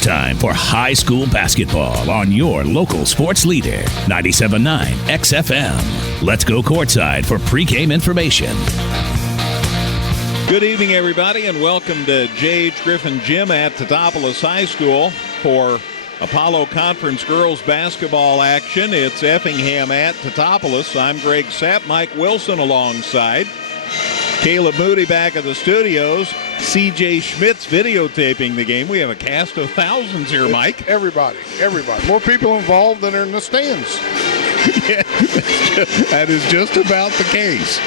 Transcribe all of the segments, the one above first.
It's time for high school basketball on your local sports leader, 97.9 XFM. Let's go courtside for pregame information. Good evening, everybody, and welcome to J.H. Griffin Gym at Teutopolis High School for Apollo Conference girls basketball action. It's Effingham at Teutopolis. I'm Greg Sapp, Mike Wilson alongside. Caleb Moody back at the studios. C.J. Schmidt's videotaping the game. We have a cast of thousands here, Mike. Everybody. More people involved than are in the stands. Yeah, that is just about the case.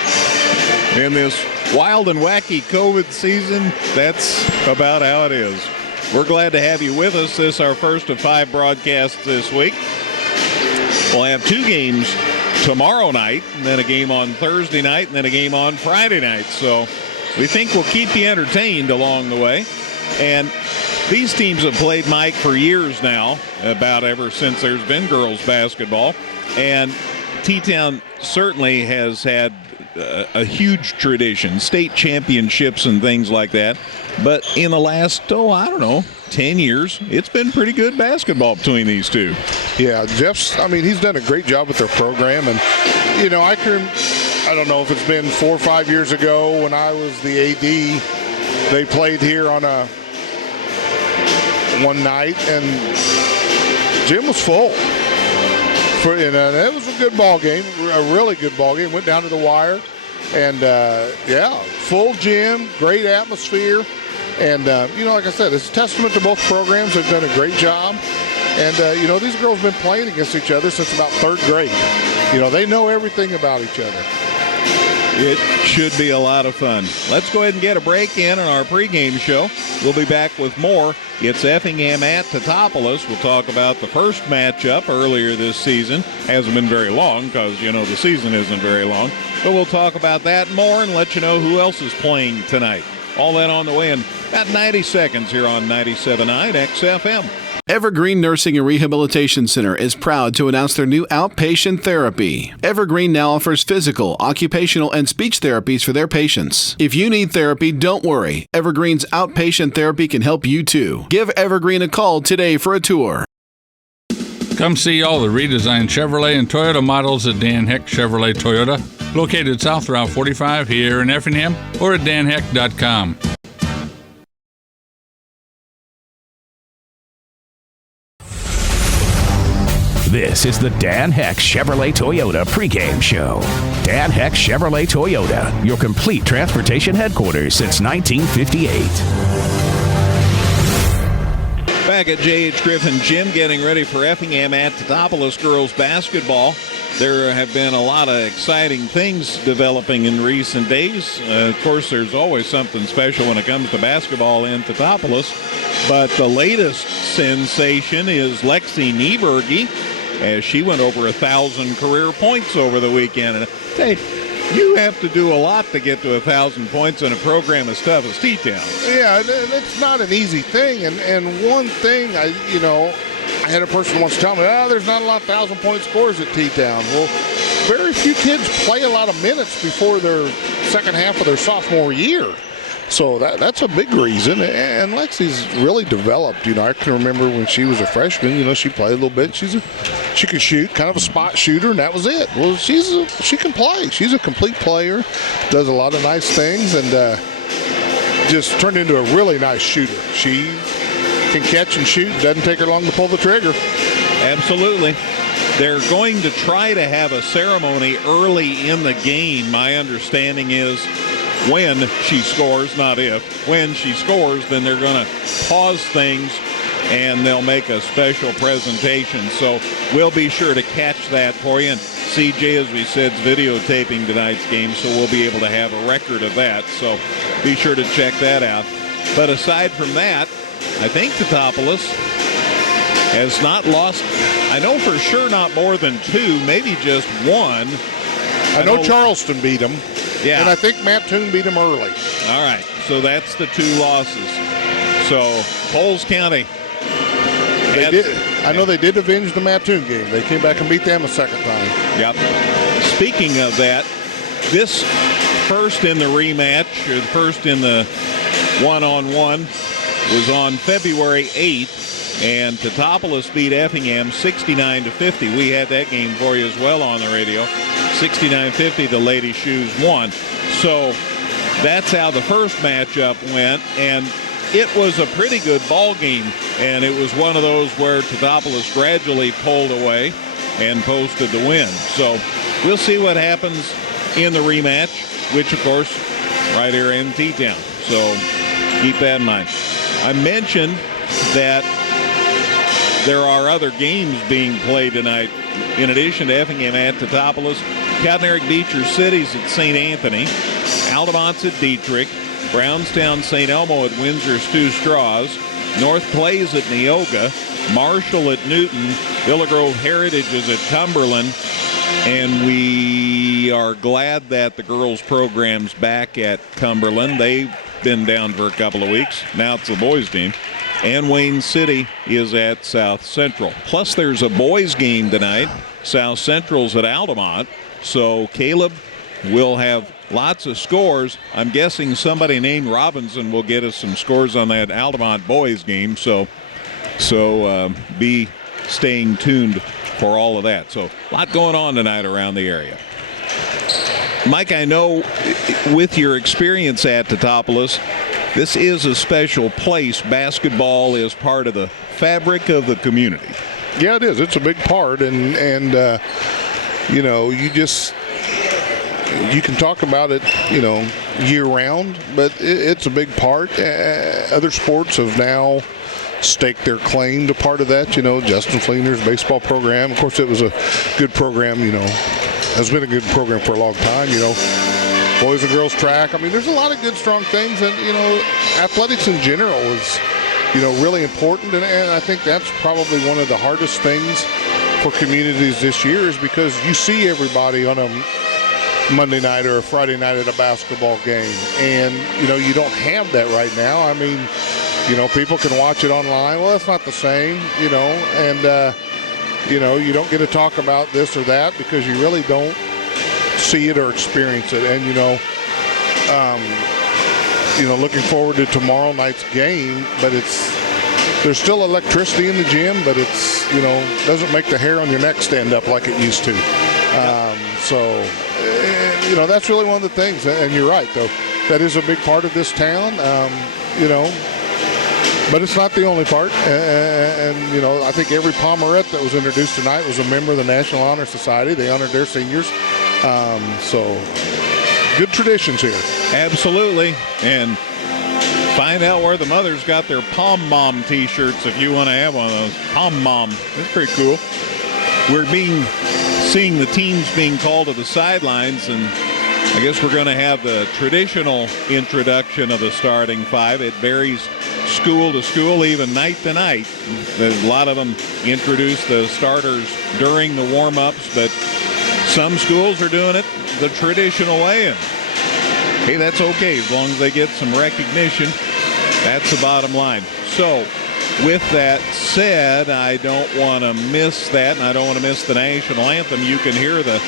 In this wild and wacky COVID season, that's about how it is. We're glad to have you with us. This is our first of 5 broadcasts this week. We'll have 2 games tomorrow night, and then a game on Thursday night, and then a game on Friday night. So we think we'll keep you entertained along the way. And these teams have played, Mike, for years now, about ever since there's been girls basketball. And T-Town certainly has had a huge tradition, state championships and things like that. But in the last, 10 years, it's been pretty good basketball between these two. Yeah, he's done a great job with their program. And, I don't know if it's been 4 or 5 years ago when I was the AD, they played here on one night, and gym was full. It was a good ball game, a really good ball game. Went down to the wire, and full gym, great atmosphere, and like I said, it's a testament to both programs. They've done a great job, and these girls have been playing against each other since about 3rd grade. They know everything about each other. It should be a lot of fun. Let's go ahead and get a break in on our pregame show. We'll be back with more. It's Effingham at Teutopolis. We'll talk about the first matchup earlier this season. Hasn't been very long because, the season isn't very long. But we'll talk about that and more and let you know who else is playing tonight. All that on the way in about 90 seconds here on 97.9 XFM. Evergreen Nursing and Rehabilitation Center is proud to announce their new outpatient therapy. Evergreen now offers physical, occupational, and speech therapies for their patients. If you need therapy, don't worry. Evergreen's outpatient therapy can help you too. Give Evergreen a call today for a tour. Come see all the redesigned Chevrolet and Toyota models at Dan Heck Chevrolet Toyota, located South Route 45 here in Effingham, or at danheck.com. This is the Dan Heck Chevrolet Toyota pregame show. Dan Heck Chevrolet Toyota, your complete transportation headquarters since 1958. Back at J.H. Griffin Gym, getting ready for Effingham at Teutopolis girls basketball. There have been a lot of exciting things developing in recent days. Of course, there's always something special when it comes to basketball in Teutopolis. But the latest sensation is Lexi Nieberge, as she went over 1,000 career points over the weekend. And hey, you have to do a lot to get to 1,000 points in a program as tough as T-Town. Yeah, it's not an easy thing. And one thing, I had a person once tell me, there's not a lot of 1,000-point scores at T-Town. Well, very few kids play a lot of minutes before their second half of their sophomore year. So that's a big reason, and Lexi's really developed. I can remember when she was a freshman. She played a little bit. She could shoot, kind of a spot shooter, and that was it. Well, she can play. She's a complete player, does a lot of nice things, and just turned into a really nice shooter. She can catch and shoot. Doesn't take her long to pull the trigger. Absolutely. They're going to try to have a ceremony early in the game. My understanding is when she scores, not if. When she scores, then they're going to pause things and they'll make a special presentation. So we'll be sure to catch that for you. And CJ, as we said, is videotaping tonight's game, so we'll be able to have a record of that. So be sure to check that out. But aside from that, I think Teutopolis has not lost, I know for sure not more than 2, maybe just 1. I know Charleston beat them. Yeah. And I think Mattoon beat them early. All right. So that's the 2 losses. So Coles County. I know they did avenge the Mattoon game. They came back and beat them a second time. Yep. Speaking of that, this first in the rematch, or the first in the one-on-one, was on February 8th, and Teutopolis beat Effingham 69-50. We had that game for you as well on the radio. 69-50, the Lady Shoes won. So that's how the first matchup went, and it was a pretty good ball game, and it was one of those where Teutopolis gradually pulled away and posted the win. So we'll see what happens in the rematch, which, of course, right here in T-Town. So keep that in mind. I mentioned that there are other games being played tonight. In addition to Effingham at Teutopolis, Catanaric Beecher City's at St. Anthony, Altamont's at Dietrich, Brownstown St. Elmo at Windsor Stew Straws, North Plays at Neoga, Marshall at Newton, Villa Grove Heritage is at Cumberland, and we are glad that the girls' program's back at Cumberland. They've been down for a couple of weeks. Now it's the boys' team. And Wayne City is at South Central. Plus, there's a boys' game tonight. South Central's at Altamont. So Caleb will have lots of scores. I'm guessing somebody named Robinson will get us some scores on that Altamont boys game. So be staying tuned for all of that. So a lot going on tonight around the area. Mike, I know with your experience at Teutopolis, this is a special place. Basketball is part of the fabric of the community. Yeah, it is. It's a big part, and you can talk about it, year round, but it's a big part. Other sports have now staked their claim to part of that. Justin Fleener's baseball program. Of course, it was a good program. Has been a good program for a long time. Boys and girls track. I mean, there's a lot of good, strong things, and athletics in general is really important, and I think that's probably one of the hardest things for communities this year is because you see everybody on a Monday night or a Friday night at a basketball game, and you don't have that right now. I mean, people can watch it online. Well, it's not the same, and you don't get to talk about this or that because you really don't see it or experience it. And looking forward to tomorrow night's game, but there's still electricity in the gym, but it's doesn't make the hair on your neck stand up like it used to. That's really one of the things. And you're right, though, that is a big part of this town. But it's not the only part. And I think every Pomerette that was introduced tonight was a member of the National Honor Society. They honored their seniors. So good traditions here. Absolutely. And find out where the mothers got their Pom Mom T-shirts if you want to have one of those. Pom Mom. That's pretty cool. We're seeing the teams being called to the sidelines, and I guess we're going to have the traditional introduction of the starting five. It varies school to school, even night to night. A lot of them introduce the starters during the warm-ups, but some schools are doing it the traditional way. And hey, that's okay as long as they get some recognition. That's the bottom line. So with that said, I don't want to miss that, and I don't want to miss the national anthem. You can hear the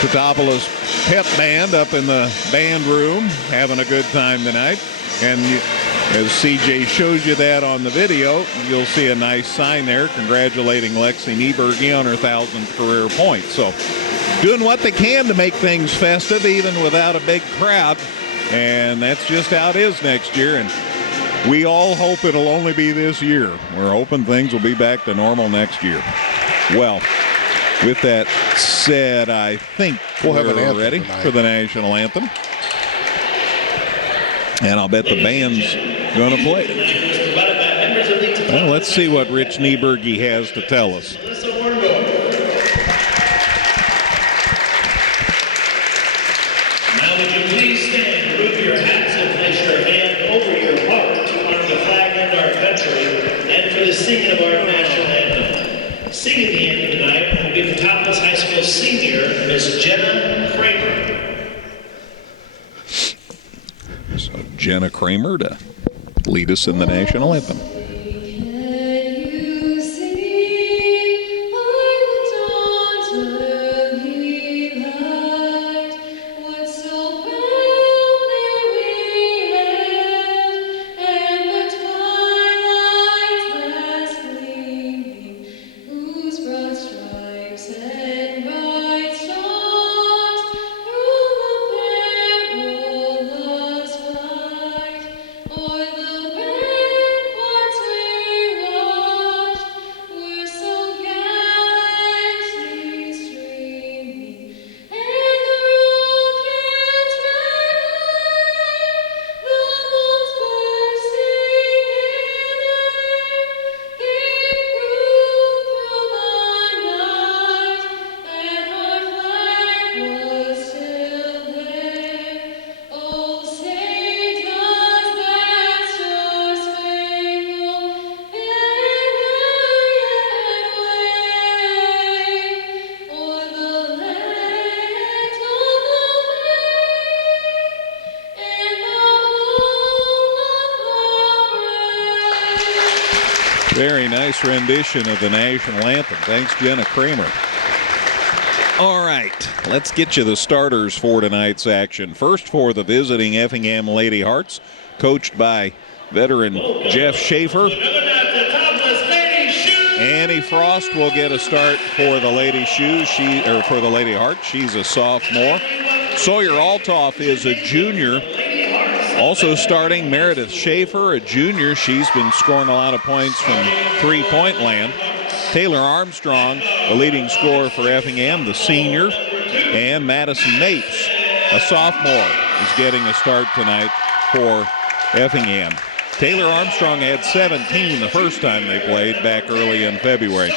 Teutopolis pep band up in the band room having a good time tonight. And as CJ shows you that on the video, you'll see a nice sign there congratulating Lexi Nieberge on her 1,000th career point. So doing what they can to make things festive even without a big crowd. And that's just how it is next year. And we all hope it'll only be this year. We're hoping things will be back to normal next year. Well, with that said, I think we'll have an anthem ready tonight for the national anthem. And I'll bet the band's going to play it. Well, let's see what Rich Nieberge has to tell us. Now would you please stand, remove your hats, and place your hand over your heart to honor the flag and our country, and for the singing of our national anthem. Singing the anthem tonight will be Teutopolis High School senior, Miss Jenna Kramer. So Jenna Kramer to lead us in the national anthem. What very nice rendition of the national anthem. Thanks, Jenna Kramer. All right, let's get you the starters for tonight's action. First for the visiting Effingham Lady Hearts, coached by veteran Jeff Schaefer. Annie Frost will get a start for the Lady Shoes. For the Lady Hearts. She's a sophomore. Sawyer Altoff is a junior. Also starting Meredith Schaefer, a junior. She's been scoring a lot of points from three-point land. Taylor Armstrong, the leading scorer for Effingham, the senior. And Madison Mapes, a sophomore, is getting a start tonight for Effingham. Taylor Armstrong had 17 the first time they played back early in February.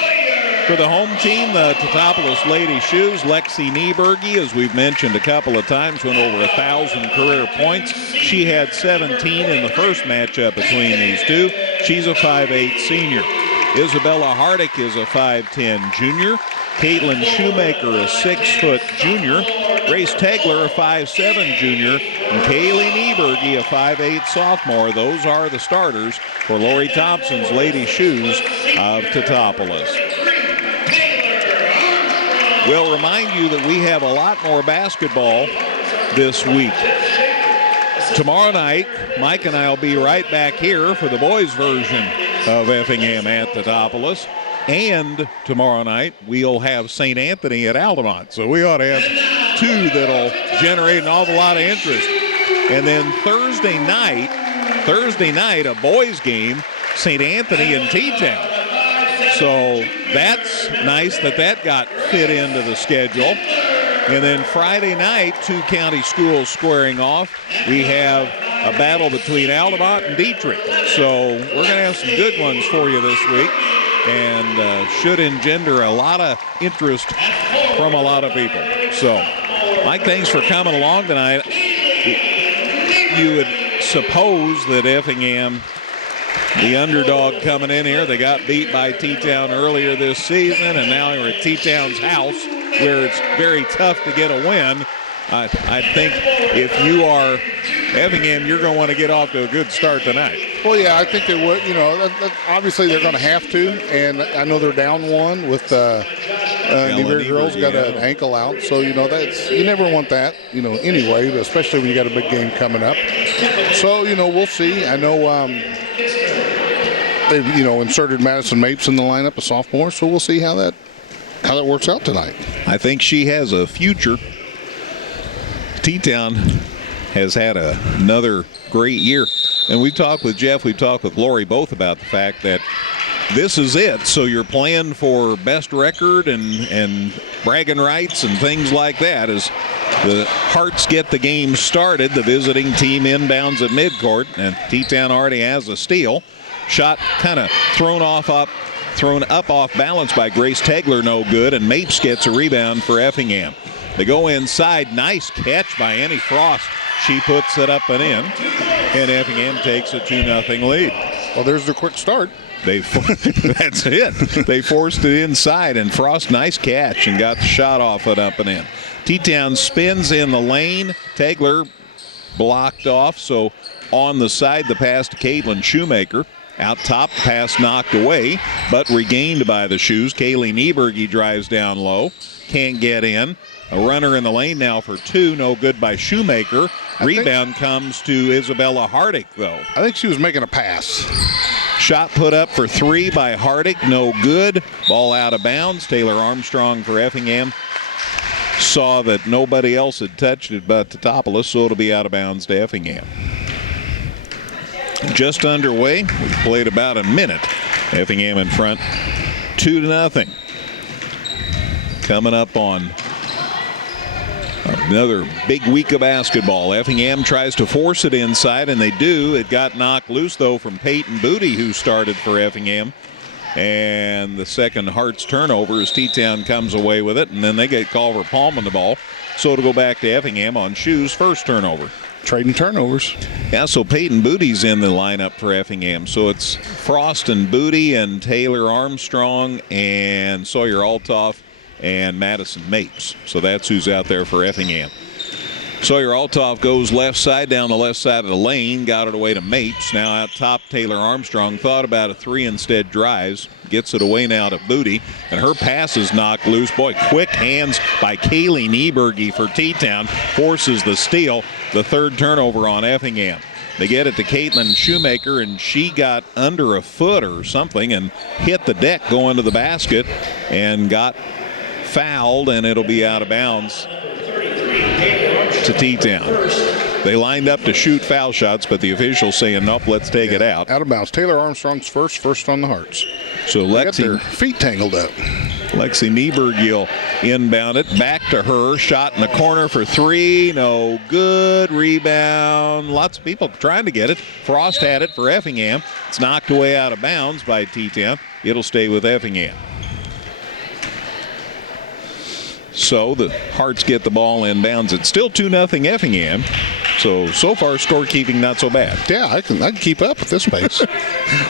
For the home team, the Teutopolis Lady Shoes, Lexi Nieberge, as we've mentioned a couple of times, went over 1,000 career points. She had 17 in the first matchup between these two. She's a 5'8 senior. Isabella Hardick is a 5'10 junior. Caitlin Shoemaker, a 6-foot junior. Grace Tegler, a 5'7 junior. And Kaylee Nieberge, a 5'8 sophomore. Those are the starters for Lori Thompson's Lady Shoes of Teutopolis. We'll remind you that we have a lot more basketball this week. Tomorrow night, Mike and I will be right back here for the boys' version of Effingham at Teutopolis. And tomorrow night, we'll have St. Anthony at Altamont. So we ought to have two that'll generate an awful lot of interest. And then Thursday night, a boys' game, St. Anthony and T-Town. So that's nice that got fit into the schedule. And then Friday night, two county schools squaring off. We have a battle between Altamont and Dietrich. So we're going to have some good ones for you this week, and should engender a lot of interest from a lot of people. So, Mike, thanks for coming along tonight. You would suppose that Effingham, the underdog coming in here, they got beat by T-Town earlier this season, and now they're at T-Town's house where it's very tough to get a win. I think if you are Effingham, you're going to want to get off to a good start tonight. Well, yeah, I think they would. You know, obviously they're going to have to, and I know they're down one with the girls got an ankle out, so you know you never want that, you know, anyway, especially when you got a big game coming up. So you know, we'll see. I know they've inserted Madison Mapes in the lineup, a sophomore, so we'll see how that works out tonight. I think she has a future. T-Town has had another great year. And we talked with Jeff, we talked with Lori both about the fact that this is it. So you're playing for best record and bragging rights and things like that as the Hearts get the game started. The visiting team inbounds at midcourt, and T-Town already has a steal. Shot kind of thrown up off balance by Grace Tegler, no good, and Mapes gets a rebound for Effingham. They go inside. Nice catch by Annie Frost. She puts it up and in, and Effingham takes a 2-0 lead. Well, there's the quick start. That's it. They forced it inside, and Frost, nice catch, and got the shot off it up and in. T-Town spins in the lane. Tegler blocked off, so on the side, the pass to Caitlin Shoemaker. Out top, pass knocked away, but regained by the Shoes. Kaylee Nieberge drives down low. Can't get in. A runner in the lane now for two. No good by Shoemaker. Rebound comes to Isabella Hardick, though. I think she was making a pass. Shot put up for three by Hardick. No good. Ball out of bounds. Taylor Armstrong for Effingham saw that nobody else had touched it but Teutopolis, so it'll be out of bounds to Effingham. Just underway. We've played about a minute. Effingham in front 2-0. Coming up on another big week of basketball. Effingham tries to force it inside, and they do. It got knocked loose, though, from Peyton Booty, who started for Effingham. And the second Hearts turnover as T-Town comes away with it, and then they get Culver Palm on the ball. So it'll go back to Effingham on Shoes' first turnover. Trading turnovers. Yeah, so Peyton Booty's in the lineup for Effingham. So it's Frost and Booty and Taylor Armstrong and Sawyer Altoff and Madison Mapes. So that's who's out there for Effingham. Sawyer Altoff goes left side down the left side of the lane, got it away to Mapes. Now out top, Taylor Armstrong thought about a 3, instead drives. Gets it away now to Booty, and her pass is knocked loose. Boy, quick hands by Kaylee Nieberge for T-Town. Forces the steal, the 3rd turnover on Effingham. They get it to Caitlin Shoemaker, and she got under a foot or something and hit the deck going to the basket and got fouled, and it'll be out of bounds to T-Town. They lined up to shoot foul shots, but the officials saying, nope, let's take it out. Out of bounds. Taylor Armstrong's first on the Hearts. So They got Lexi, their feet tangled up. Lexi Nieberg will inbound it. Back to her. Shot in the corner for 3. No good. Rebound. Lots of people trying to get it. Frost had it for Effingham. It's knocked away out of bounds by T-Town. It'll stay with Effingham. So the Hearts get the ball inbounds. It's still 2-0 Effingham. So far, scorekeeping not so bad. Yeah, I can keep up with this pace.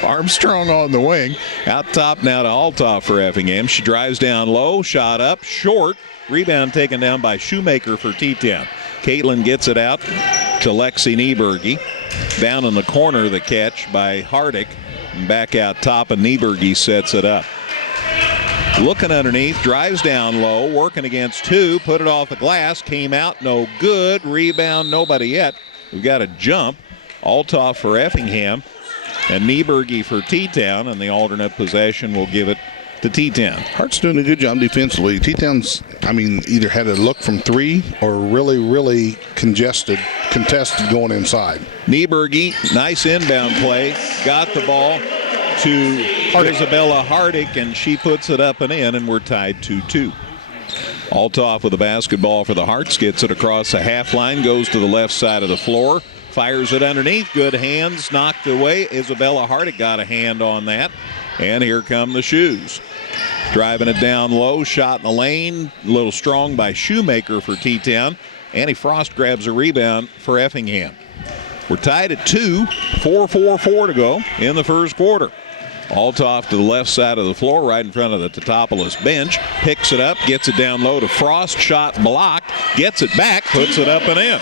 Armstrong on the wing. Out top now to Altoff for Effingham. She drives down low, shot up, short. Rebound taken down by Shoemaker for T-Town. Caitlin gets it out to Lexi Nieberge. Down in the corner, the catch by Hardick. And back out top, and Nieberge sets it up. Looking underneath, drives down low, working against 2, put it off the glass, came out, no good. Rebound, nobody yet. We've got a jump. Altoff for Effingham, and Nieberge for T-Town, and the alternate possession will give it to T-Town. Hart's doing a good job defensively. T-Town's, either had a look from 3 or really contested going inside. Nieberge, nice inbound play, got the ball to Isabella Hardick, and she puts it up and in, and we're tied 2-2. Altoff with the basketball for the Hearts, gets it across the half line, goes to the left side of the floor, fires it underneath, good hands, knocked away. Isabella Hardick got a hand on that, and here come the Shoes. Driving it down low, shot in the lane, a little strong by Shoemaker for T-Town. Annie Frost grabs a rebound for Effingham. We're tied at 2, 4:44 to go in the first quarter. Altoff to the left side of the floor, right in front of the Teutopolis bench. Picks it up, gets it down low to Frost. Shot blocked, gets it back, puts it up and in.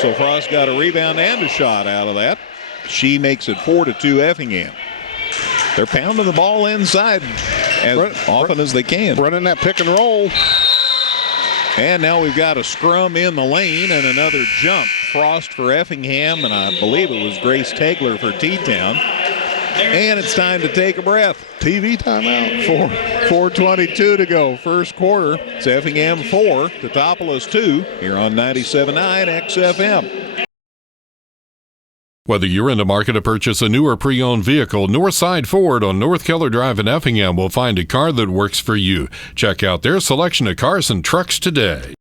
So Frost got a rebound and a shot out of that. She makes it 4-2 Effingham. They're pounding the ball inside as often as they can. Running that pick and roll. And now we've got a scrum in the lane and another jump. Frost for Effingham, and I believe it was Grace Tegler for T-Town. And it's time to take a breath. TV timeout. 4:22 to go. First quarter. It's Effingham 4, Teutopolis 2, here on 97.9 XFM. Whether you're in the market to purchase a new or pre-owned vehicle, Northside Ford on North Keller Drive in Effingham will find a car that works for you. Check out their selection of cars and trucks today.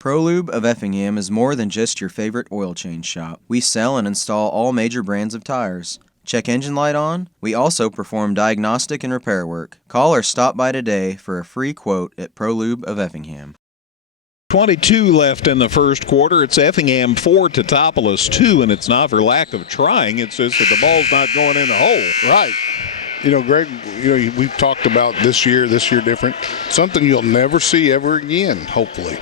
ProLube of Effingham is more than just your favorite oil change shop. We sell and install all major brands of tires. Check engine light on? We also perform diagnostic and repair work. Call or stop by today for a free quote at ProLube of Effingham. 22 left in the first quarter. It's Effingham 4, Teutopolis 2, and it's not for lack of trying. It's just that the ball's not going in the hole. Right. Greg, we've talked about this year different. Something you'll never see ever again, hopefully.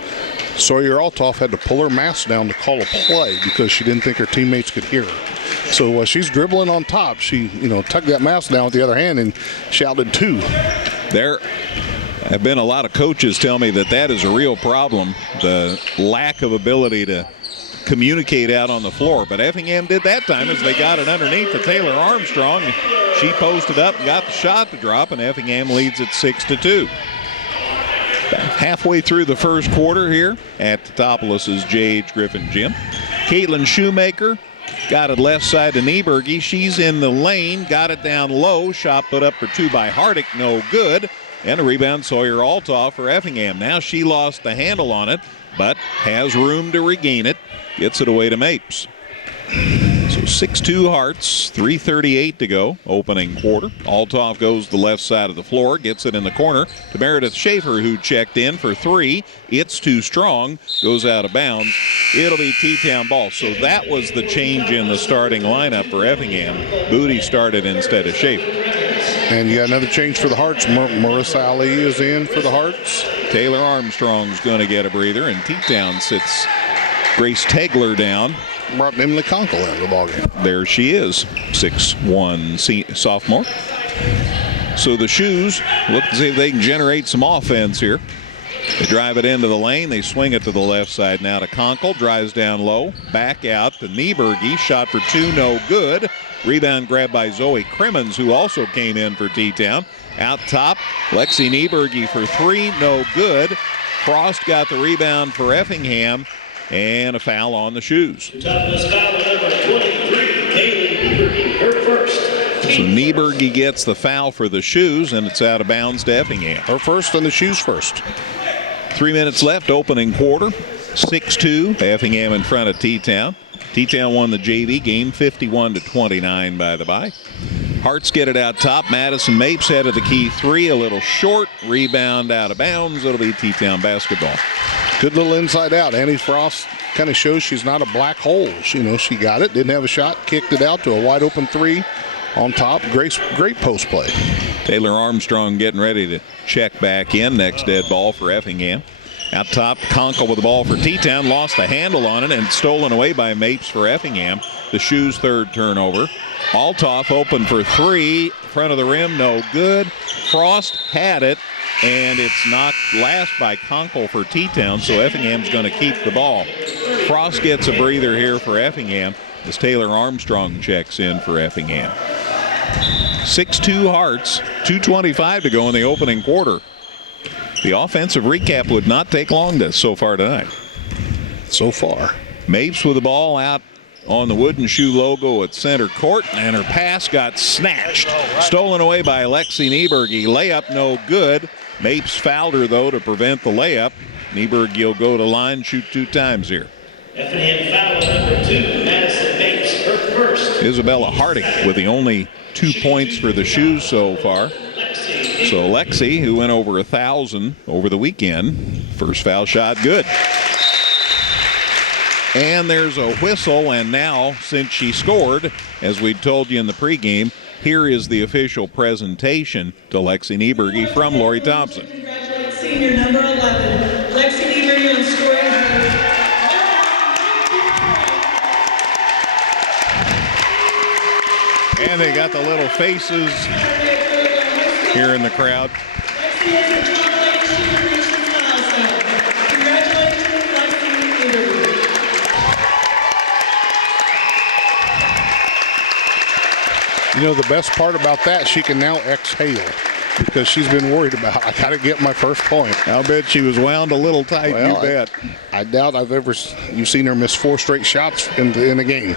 Sawyer Altoff had to pull her mask down to call a play because she didn't think her teammates could hear her. So while she's dribbling on top, she, tugged that mask down with the other hand and shouted 2. There have been a lot of coaches tell me that is a real problem, the lack of ability to communicate out on the floor. But Effingham did that time as they got it underneath to Taylor Armstrong. She posted up and got the shot to drop, and Effingham leads at 6-2. Halfway through the first quarter here at Teutopolis' J.H. Griffin Gym. Caitlin Shoemaker got it left side to Nieberge. She's in the lane, got it down low. Shot put up for 2 by Hardick, no good. And a rebound, Sawyer Altoff for Effingham. Now she lost the handle on it, but has room to regain it. Gets it away to Mapes. So 6-2 Hearts, 3:38 to go, opening quarter. Altoff goes the left side of the floor, gets it in the corner to Meredith Schaefer, who checked in for 3. It's too strong, goes out of bounds. It'll be T-Town ball. So that was the change in the starting lineup for Effingham. Booty started instead of Schaefer. And you got another change for the Hearts. Marissa Ali is in for the Hearts. Taylor Armstrong's going to get a breather, and T-Town sits Grace Tegler down. Brought Emily Conkle into the ballgame. There she is, 6'1" sophomore. So the Shoes look to see if they can generate some offense here. They drive it into the lane. They swing it to the left side now to Conkle. Drives down low. Back out to Nieberge. Shot for two, no good. Rebound grabbed by Zoe Crimmins, who also came in for T-Town. Out top, Lexi Nieberge for three, no good. Frost got the rebound for Effingham, and a foul on the Shoes. Teutopolis foul number 23, Kaylee Nieberge, her first. So Nieberge gets the foul for the Shoes, and it's out of bounds to Effingham. Her first and the Shoes first. 3 minutes left, opening quarter. 6-2, Effingham in front of T-Town. T-Town won the JV game 51-29 by the by. Hearts get it out top. Madison Mapes head of the key three, a little short. Rebound out of bounds. It'll be T-Town basketball. Good little inside out. Annie Frost kind of shows she's not a black hole. She got it, didn't have a shot, kicked it out to a wide open three on top. Great post play. Taylor Armstrong getting ready to check back in. Next dead ball for Effingham. Out top, Conkle with the ball for T-Town. Lost the handle on it and stolen away by Mapes for Effingham. The Shoes' third turnover. Altoff open for three. Front of the rim, no good. Frost had it, and it's knocked last by Conkle for T-Town, so Effingham's going to keep the ball. Frost gets a breather here for Effingham as Taylor Armstrong checks in for Effingham. 6-2 Hearts, 2:25 to go in the opening quarter. The offensive recap would not take long so far tonight. So far. Mapes with the ball out on the wooden shoe logo at center court, and her pass got snatched. Stolen away by Lexi Nieberge. Layup no good. Mapes fouled her, though, to prevent the layup. Nieberge will go to line, shoot two times here. Effingham foul number 2, Madison Mapes, her first. Isabella Hardick with the only 2 points for the Shoes so far. So Lexi, who went over 1,000 over the weekend, first foul shot good. And there's a whistle, and now, since she scored, as we told you in the pregame, here is the official presentation to Lexi Nieberge from Lori Thompson. Congratulate senior number 11, Lexi Nieberge, on scoring her. And they got the little faces here in the crowd. The best part about that, she can now exhale because she's been worried about, I got to get my first point. I'll bet she was wound a little tight, Well, you bet. I doubt you've seen her miss 4 straight shots in a game,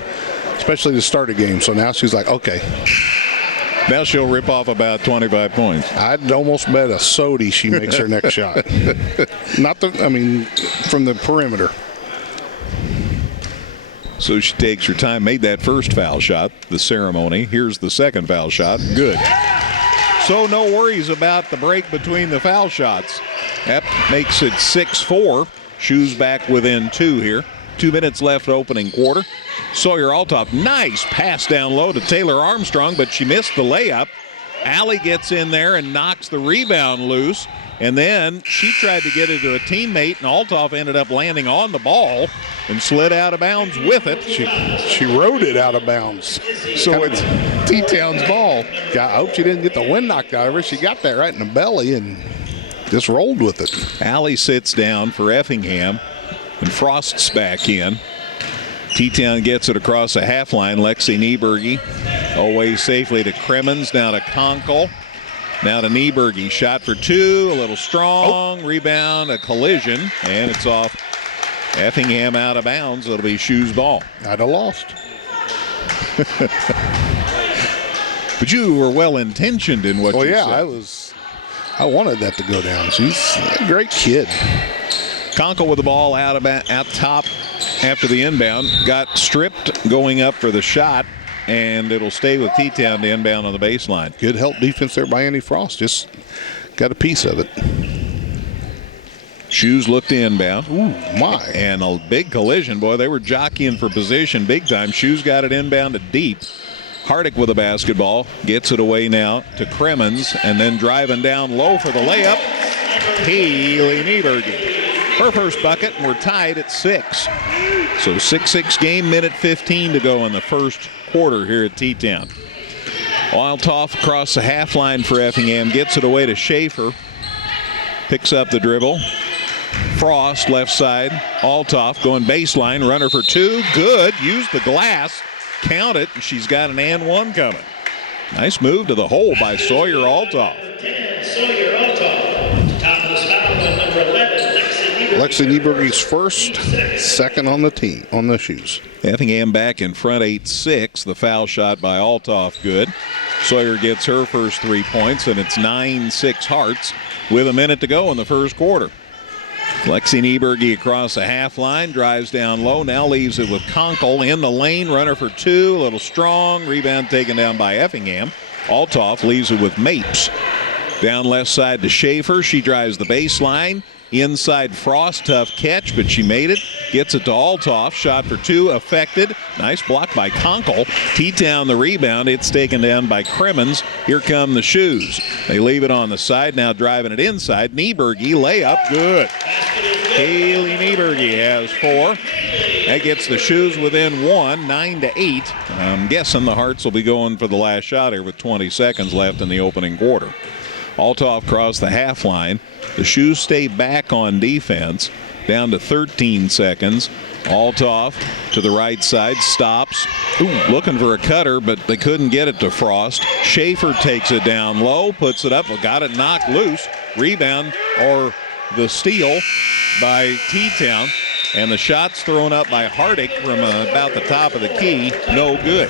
especially to start a game. So now she's like, okay. Now she'll rip off about 25 points. I'd almost bet a sody she makes her next shot. From the perimeter. So she takes her time, made that first foul shot, the ceremony. Here's the second foul shot. Good. So no worries about the break between the foul shots. That makes it 6-4. Shoes back within 2 here. 2 minutes left opening quarter. Sawyer Altoff, nice pass down low to Taylor Armstrong, but she missed the layup. Allie gets in there and knocks the rebound loose. And then she tried to get it to a teammate, and Altoff ended up landing on the ball and slid out of bounds with it. She rode it out of bounds. So it's T-Town's ball. I hope she didn't get the wind knocked out of her. She got that right in the belly and just rolled with it. Allie sits down for Effingham, and Frost's back in. T-Town gets it across the half line. Lexi Nieberge away safely to Crimmins, now to Conkle. Now to Nieberge, shot for 2, a little strong, Rebound, a collision, and it's off. Effingham out of bounds. It'll be Shoes ball. I'd have lost. But you were well-intentioned in what you said. I wanted that to go down. She's a great kid. Conkle with the ball out top after the inbound. Got stripped going up for the shot. And it'll stay with T-Town to inbound on the baseline. Good help defense there by Annie Frost. Just got a piece of it. Shoes looked to inbound. Ooh, my. And a big collision. Boy, they were jockeying for position big time. Shoes got it inbound to deep. Hardick with the basketball. Gets it away now to Crimmins. And then driving down low for the layup. Haley Niebergen. Her first bucket, and we're tied at 6. So 6-6 game, minute 15 to go in the first quarter here at T-Town. Wildtoff across the half line for Effingham, gets it away to Schaefer. Picks up the dribble. Frost, left side. Altoff going baseline, runner for 2. Good, used the glass. Count it, and she's got an and one coming. Nice move to the hole by Sawyer Altoff. Sawyer Altoff. Topless foul on number 11, Lexi Nieberger's first, second on the team, on the shoes. Effingham back in front 8-6. The foul shot by Altoff good. Sawyer gets her first 3 points, and it's 9-6 Hearts with a minute to go in the first quarter. Lexi Nieberge across the half line, drives down low, now leaves it with Conkle in the lane, runner for 2, a little strong, rebound taken down by Effingham. Altoff leaves it with Mapes. Down left side to Schaefer, she drives the baseline. Inside Frost, tough catch, but she made it. Gets it to Altoff, shot for 2, affected. Nice block by Conkle. T-Town the rebound, it's taken down by Crimmins. Here come the shoes. They leave it on the side, now driving it inside. Nieberge, layup, good. Haley Nieberge has 4. That gets the shoes within 1, 9-8. I'm guessing the Hearts will be going for the last shot here with 20 seconds left in the opening quarter. Altoff crossed the half line. The shoes stay back on defense. Down to 13 seconds. Altoff to the right side, stops. Looking for a cutter, but they couldn't get it to Frost. Schaefer takes it down low, puts it up, got it knocked loose. Rebound, or the steal by T-Town. And the shot's thrown up by Hardick from about the top of the key. No good.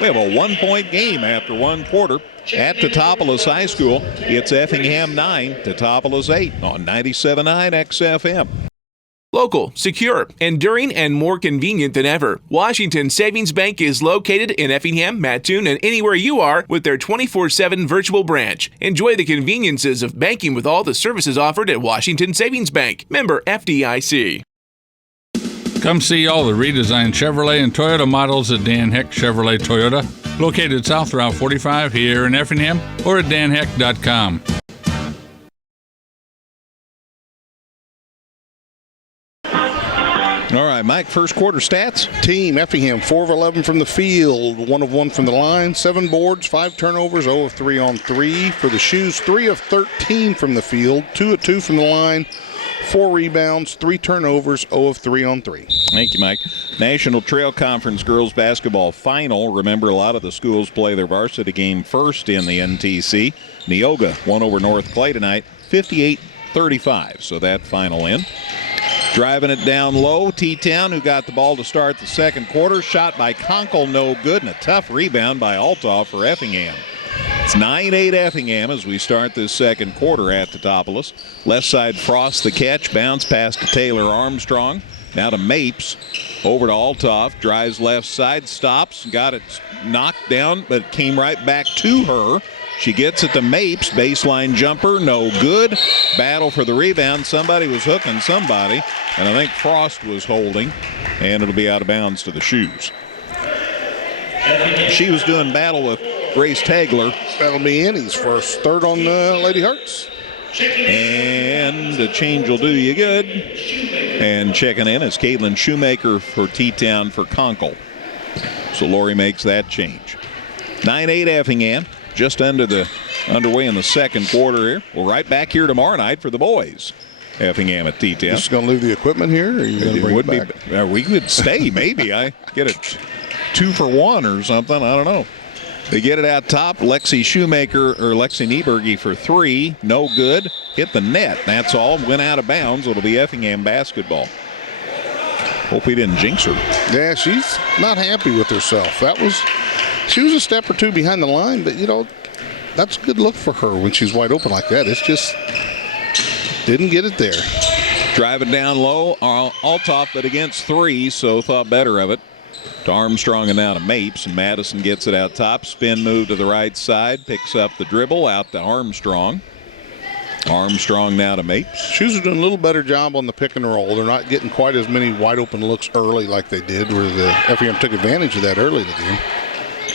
We have a 1-point game after 1 quarter. At Teutopolis High School, it's Effingham 9, Teutopolis 8 on 97.9 XFM. Local, secure, enduring, and more convenient than ever. Washington Savings Bank is located in Effingham, Mattoon, and anywhere you are with their 24/7 virtual branch. Enjoy the conveniences of banking with all the services offered at Washington Savings Bank. Member FDIC. Come see all the redesigned Chevrolet and Toyota models at Dan Heck Chevrolet Toyota, located south Route 45 here in Effingham, or at danheck.com. All right, Mike, first quarter stats. Team Effingham, 4 of 11 from the field, 1 of 1 from the line, 7 boards, 5 turnovers, 0 of 3 on 3. For the shoes, 3 of 13 from the field, 2 of 2 from the line, 4 rebounds, 3 turnovers, 0 of 3 on 3. Thank you, Mike. National Trail Conference girls basketball final. Remember, a lot of the schools play their varsity game first in the NTC. Neoga won over North Clay tonight, 58-35. So that final in. Driving it down low, T-Town, who got the ball to start the second quarter. Shot by Conkle, no good, and a tough rebound by Altoff for Effingham. It's 9-8 Effingham as we start this second quarter at Teutopolis. Left side, Frost the catch, bounce pass to Taylor Armstrong. Now to Mapes, over to Altoff, drives left side, stops, got it knocked down, but came right back to her. She gets it to Mapes, baseline jumper, no good. Battle for the rebound, somebody was hooking somebody, and I think Frost was holding, and it'll be out of bounds to the shoes. She was doing battle with Grace Tagler. That'll be Annie's first, third on Lady Hearts. And a change will do you good. And checking in is Caitlin Shoemaker for T-Town for Conkle. So Lori makes that change. 9-8 Effingham, just underway in the second quarter here. We're right back here tomorrow night for the boys. Effingham at T-Town. Just going to leave the equipment here, or are you going to bring it back? We could stay, maybe. I get it 2 for 1 or something. I don't know. They get it out top. Lexi Nieberge for 3. No good. Hit the net. That's all. Went out of bounds. It'll be Effingham basketball. Hope he didn't jinx her. Yeah, she's not happy with herself. She was a step or 2 behind the line, but, that's a good look for her when she's wide open like that. It's just didn't get it there. Driving down low. Altoff, but against 3, so thought better of it. To Armstrong and now to Mapes, and Madison gets it out top. Spin move to the right side, picks up the dribble out to Armstrong. Armstrong now to Mapes. Shoes are doing a little better job on the pick and roll. They're not getting quite as many wide open looks early like they did, where the Effingham took advantage of that early in the game.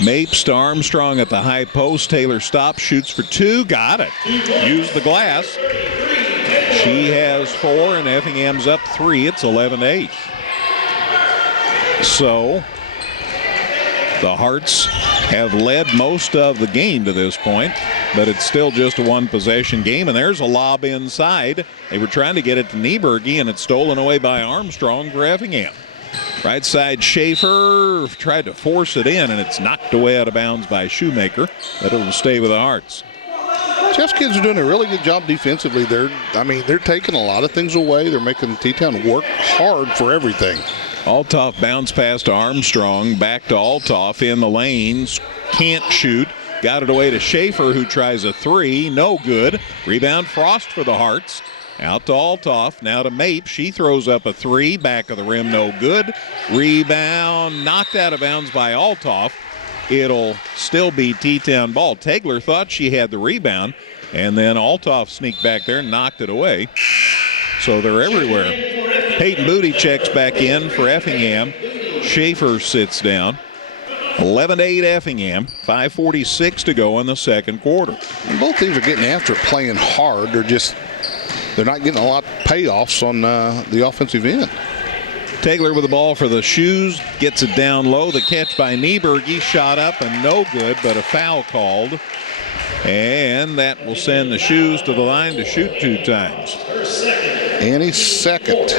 Mapes to Armstrong at the high post. Taylor stops, shoots for 2, got it. Used the glass. She has 4, and Effingham's up 3. It's 11-8. So the Hearts have led most of the game to this point, but it's still just a one-possession game, and there's a lob inside. They were trying to get it to Nieberge, and it's stolen away by Armstrong for Effingham. Right side, Schaefer tried to force it in, and it's knocked away out of bounds by Shoemaker, but it'll stay with the Hearts. Jeff's kids are doing a really good job defensively. They're taking a lot of things away. They're making T-Town work hard for everything. Altoff bounce pass to Armstrong, back to Altoff in the lanes, can't shoot. Got it away to Schaefer, who tries a 3, no good. Rebound Frost for the Hearts. Out to Altoff, now to Mapes. She throws up a 3, back of the rim, no good. Rebound knocked out of bounds by Altoff. It'll still be T-Town ball. Tegler thought she had the rebound, and then Altoff sneaked back there and knocked it away. So they're everywhere. Peyton Booty checks back in for Effingham. Schaefer sits down. 11-8 Effingham. 5:46 to go in the second quarter. And both teams are getting after it, playing hard. They're not getting a lot of payoffs on the offensive end. Tegler with the ball for the Shoes. Gets it down low. The catch by Nieberge. Shot up and no good, but a foul called. And that will send the Shoes to the line to shoot 2 times. Annie's second.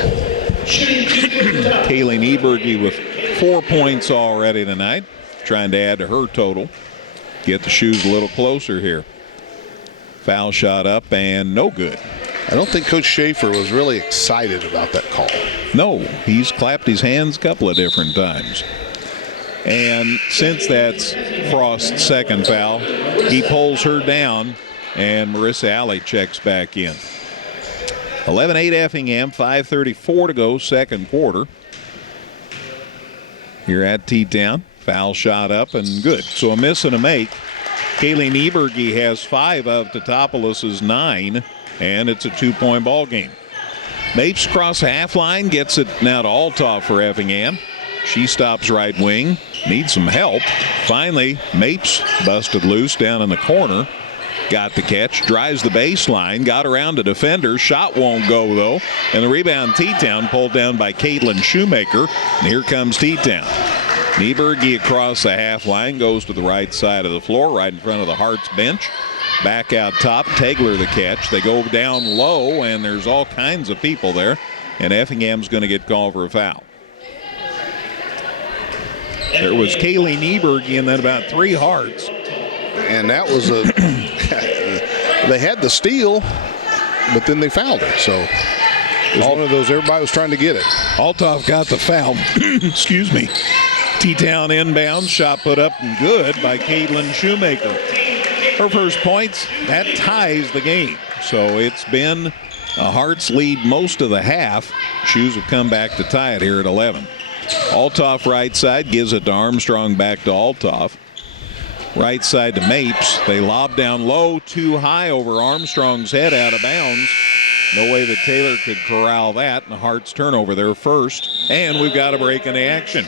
Kaylee Nieberge with 4 points already tonight. Trying to add to her total. Get the Shoes a little closer here. Foul shot up and no good. I don't think Coach Schaefer was really excited about that call. No, he's clapped his hands a couple of different times. And since that's Frost's second foul, he pulls her down, and Marissa Alley checks back in. 11-8 Effingham, 5:34 to go, second quarter. Here at T-Town, foul shot up and good. So a miss and a make. Kaylee Nieberge has 5 of Teutopolis' 9, and it's a 2-point ball game. Mapes cross half line, gets it now to Altoff for Effingham. She stops right wing, needs some help. Finally, Mapes busted loose down in the corner. Got the catch, drives the baseline, got around a defender. Shot won't go, though. And the rebound, T-Town, pulled down by Caitlin Shoemaker. And here comes T-Town. Nieberge across the half line, goes to the right side of the floor, right in front of the Hearts bench. Back out top, Tegler the catch. They go down low, and there's all kinds of people there. And Effingham's going to get called for a foul. There was Kaylee Nieberge and then about 3 Hearts. And that was they had the steal, but then they fouled her. So it was one of those, everybody was trying to get it. Altoff got the foul. Excuse me. T-Town inbound, shot put up and good by Caitlin Shoemaker. Her first points, that ties the game. So it's been a Hearts lead most of the half. Shoes have come back to tie it here at 11. Altoff right side, gives it to Armstrong, back to Altoff. Right side to Mapes. They lob down low, too high over Armstrong's head, out of bounds. No way that Taylor could corral that, and the Hearts turnover their first. And we've got a break in the action.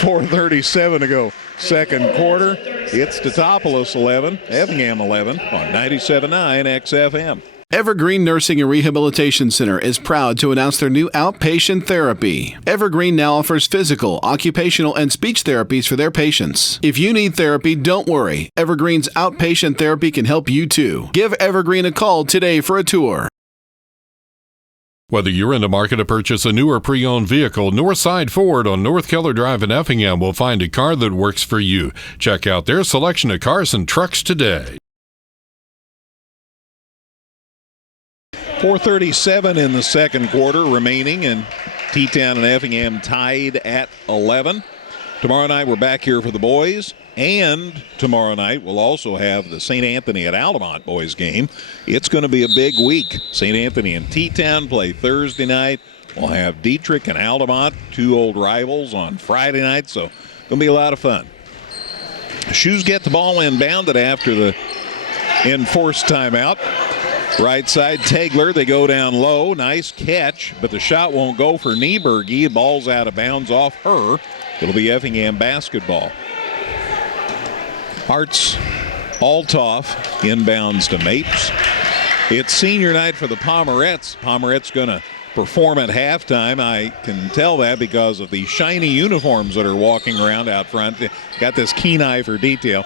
4:37 to go, second quarter. It's Teutopolis 11, Effingham 11 on 97.9 XFM. Evergreen Nursing and Rehabilitation Center is proud to announce their new outpatient therapy. Evergreen now offers physical, occupational, and speech therapies for their patients. If you need therapy, don't worry. Evergreen's outpatient therapy can help you too. Give Evergreen a call today for a tour. Whether you're in the market to purchase a new or pre-owned vehicle, Northside Ford on North Keller Drive in Effingham will find a car that works for you. Check out their selection of cars and trucks today. 4:37 in the second quarter remaining, and T-Town and Effingham tied at 11. Tomorrow night we're back here for the boys, and tomorrow night we'll also have the St. Anthony at Altamont boys game. It's going to be a big week. St. Anthony and T-Town play Thursday night. We'll have Dietrich and Altamont, 2 old rivals, on Friday night, so it's going to be a lot of fun. Shoes get the ball inbounded after the enforced timeout. Right side, Tegler. They go down low. Nice catch, but the shot won't go for Nieberge. Ball's out of bounds off her. It'll be Effingham basketball. Hearts, Altoff inbounds to Mapes. It's senior night for the Pomerettes. Pomerettes going to perform at halftime. I can tell that because of the shiny uniforms that are walking around out front. They got this keen eye for detail.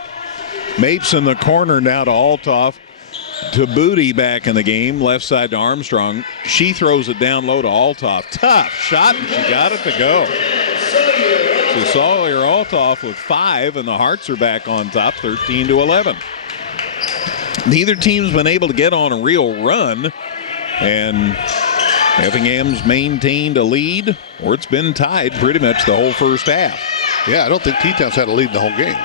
Mapes in the corner now to Altoff. To Booty back in the game, left side to Armstrong. She throws it down low to Altoff. Tough shot, and she got it to go. So Sawyer Altoff with 5, and the Hearts are back on top, 13-11. Neither team's been able to get on a real run, and Effingham's maintained a lead, or it's been tied pretty much the whole first half. Yeah, I don't think T-Town's had a lead the whole game.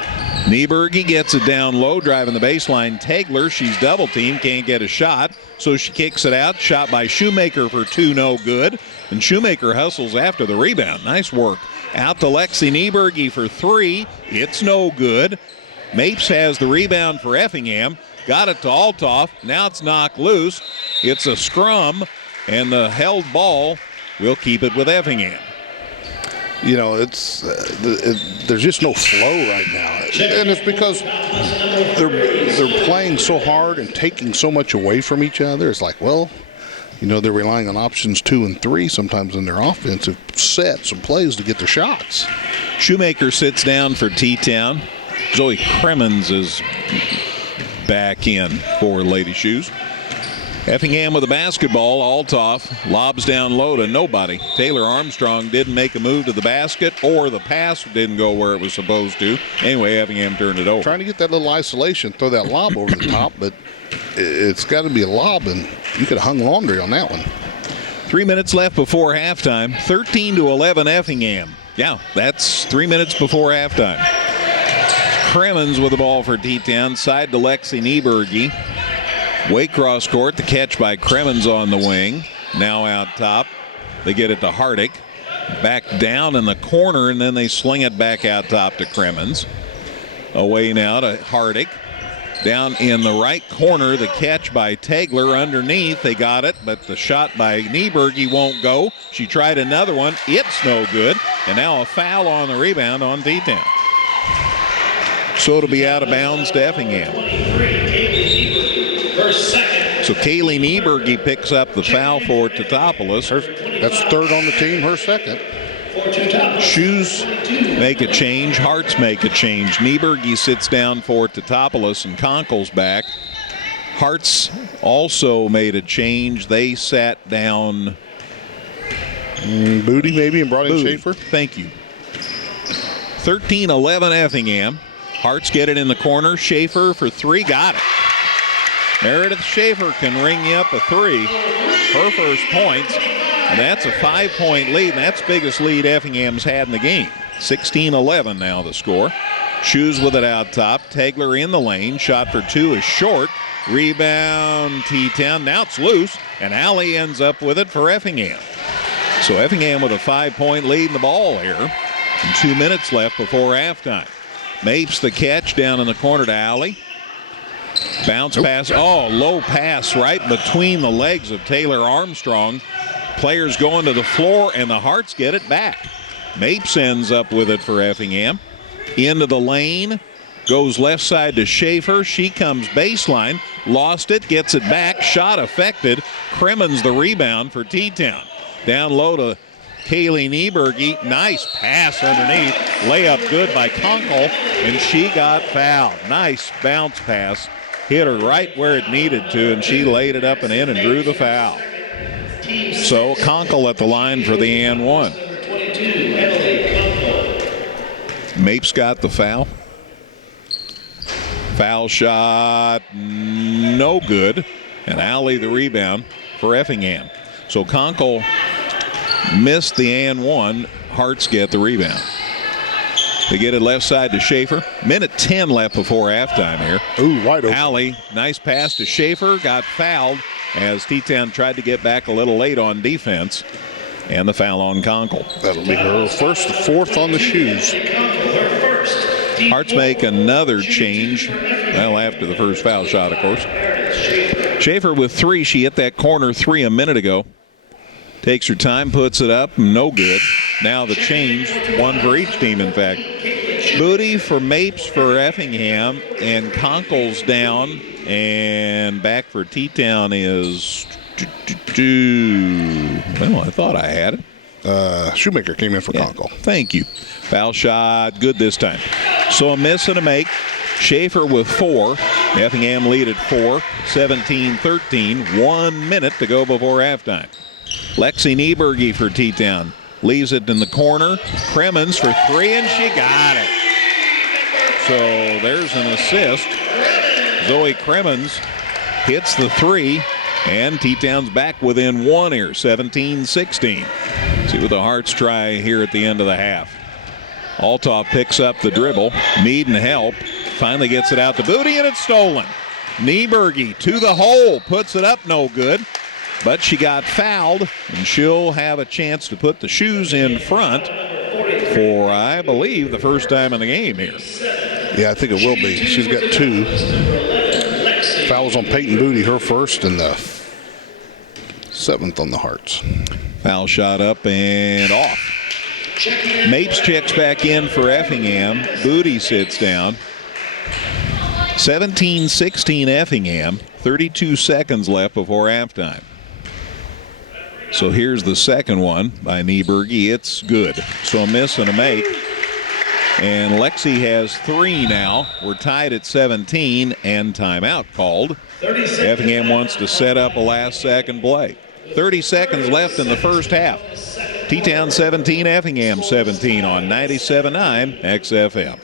Nieberge gets it down low, driving the baseline. Tegler, she's double-teamed, can't get a shot, so she kicks it out. Shot by Shoemaker for 2, no good. And Shoemaker hustles after the rebound. Nice work. Out to Lexi Nieberge for 3. It's no good. Mapes has the rebound for Effingham. Got it to Altoff. Now it's knocked loose. It's a scrum, and the held ball will keep it with Effingham. You know, it's there's just no flow right now, and it's because they're playing so hard and taking so much away from each other. It's like, well, you know, they're relying on options 2 and 3 sometimes in their offensive sets and plays to get their shots. Shoemaker sits down for T-Town. Zoe Cremens is back in for Lady Shoes. Effingham with the basketball. Altoff lobs down low to nobody. Taylor Armstrong didn't make a move to the basket, or the pass didn't go where it was supposed to. Anyway, Effingham turned it over. Trying to get that little isolation, throw that lob over the top, but it's got to be a lob, and you could have hung laundry on that one. 3 minutes left before halftime. 13-11 Effingham. Yeah, that's 3 minutes before halftime. Cremens with the ball for T-Town. Side to Lexi Nieberge. Waycross court, the catch by Cremens on the wing. Now out top. They get it to Hardick. Back down in the corner, and then they sling it back out top to Cremens. Away now to Hardick. Down in the right corner, the catch by Tegler underneath. They got it, but the shot by Nieberge won't go. She tried another one. It's no good. And now a foul on the rebound on T-Town. So it'll be out of bounds to Effingham. So Kaylee Nieberge picks up the foul for Teutopolis. That's 3rd on the team, her 2nd. Shoes make a change. Hearts make a change. Nieberge sits down for Teutopolis, and Conkle's back. Hearts also made a change. They sat down Booty maybe and brought in Schaefer. Thank you. 13-11 Effingham. Hearts get it in the corner. Schaefer for 3. Got it. Meredith Schaefer can ring you up a 3. Her first points. And that's a 5-point lead, and that's the biggest lead Effingham's had in the game. 16-11 now the score. Shoes with it out top. Tegler in the lane. Shot for 2 is short. Rebound T-Town. Now it's loose, and Alley ends up with it for Effingham. So Effingham with a 5-point lead in the ball here. And 2 minutes left before halftime. Mapes the catch down in the corner to Alley. Bounce pass. Oh, low pass right between the legs of Taylor Armstrong. Players going to the floor, and the Hearts get it back. Mapes ends up with it for Effingham. Into the lane. Goes left side to Schaefer. She comes baseline. Lost it. Gets it back. Shot affected. Cremens the rebound for T-Town. Down low to Kaylee Nieberge. Nice pass underneath. Layup good by Conkle, and she got fouled. Nice bounce pass. Hit her right where it needed to, and she laid it up and in and drew the foul. So Conkle at the line for the and 1. Mapes got the foul. Foul shot, no good. And Alley the rebound for Effingham. So Conkle missed the and 1. Hearts get the rebound. They get it left side to Schaefer. Minute 10 left before halftime here. Ooh, wide open. Alley, nice pass to Schaefer. Got fouled as T-Town tried to get back a little late on defense. And the foul on Conkle. That'll be her first, 4th on the Shoes. Hearts make another change. Well, after the first foul shot, of course. Schaefer with 3. She hit that corner 3 a minute ago. Takes her time, puts it up, no good. Now the change, 1 for each team, in fact. Booty for Mapes for Effingham, and Conkle's down, and back for T-Town is, well, I thought I had it. Shoemaker came in for Conkle. Thank you. Foul shot, good this time. So a miss and a make. Schaefer with 4. Effingham lead at 4, 17-13. 1 minute to go before halftime. Lexi Nieberge for T-Town. Leaves it in the corner. Cremens for 3, and she got it. So there's an assist. Zoe Cremens hits the 3, and T-Town's back within 1 here, 17-16. See what the Hearts try here at the end of the half. Althoff picks up the dribble. Need and help. Finally gets it out to Booty, and it's stolen. Nieberge to the hole. Puts it up, no good. But she got fouled, and she'll have a chance to put the shoes in front for, I believe, the first time in the game here. Yeah, I think it will be. She's got 2. Fouls on Peyton Booty, her first, and the 7th on the Hearts. Foul shot up and off. Mapes checks back in for Effingham. Booty sits down. 17-16 Effingham. 32 seconds left before halftime. So here's the second one by Nieberge. It's good. So a miss and a make. And Lexi has 3 now. We're tied at 17, and timeout called. Effingham wants to set up a last-second play. 30 seconds left in the first half. T-Town 17, Effingham 17 on 97.9 XFM.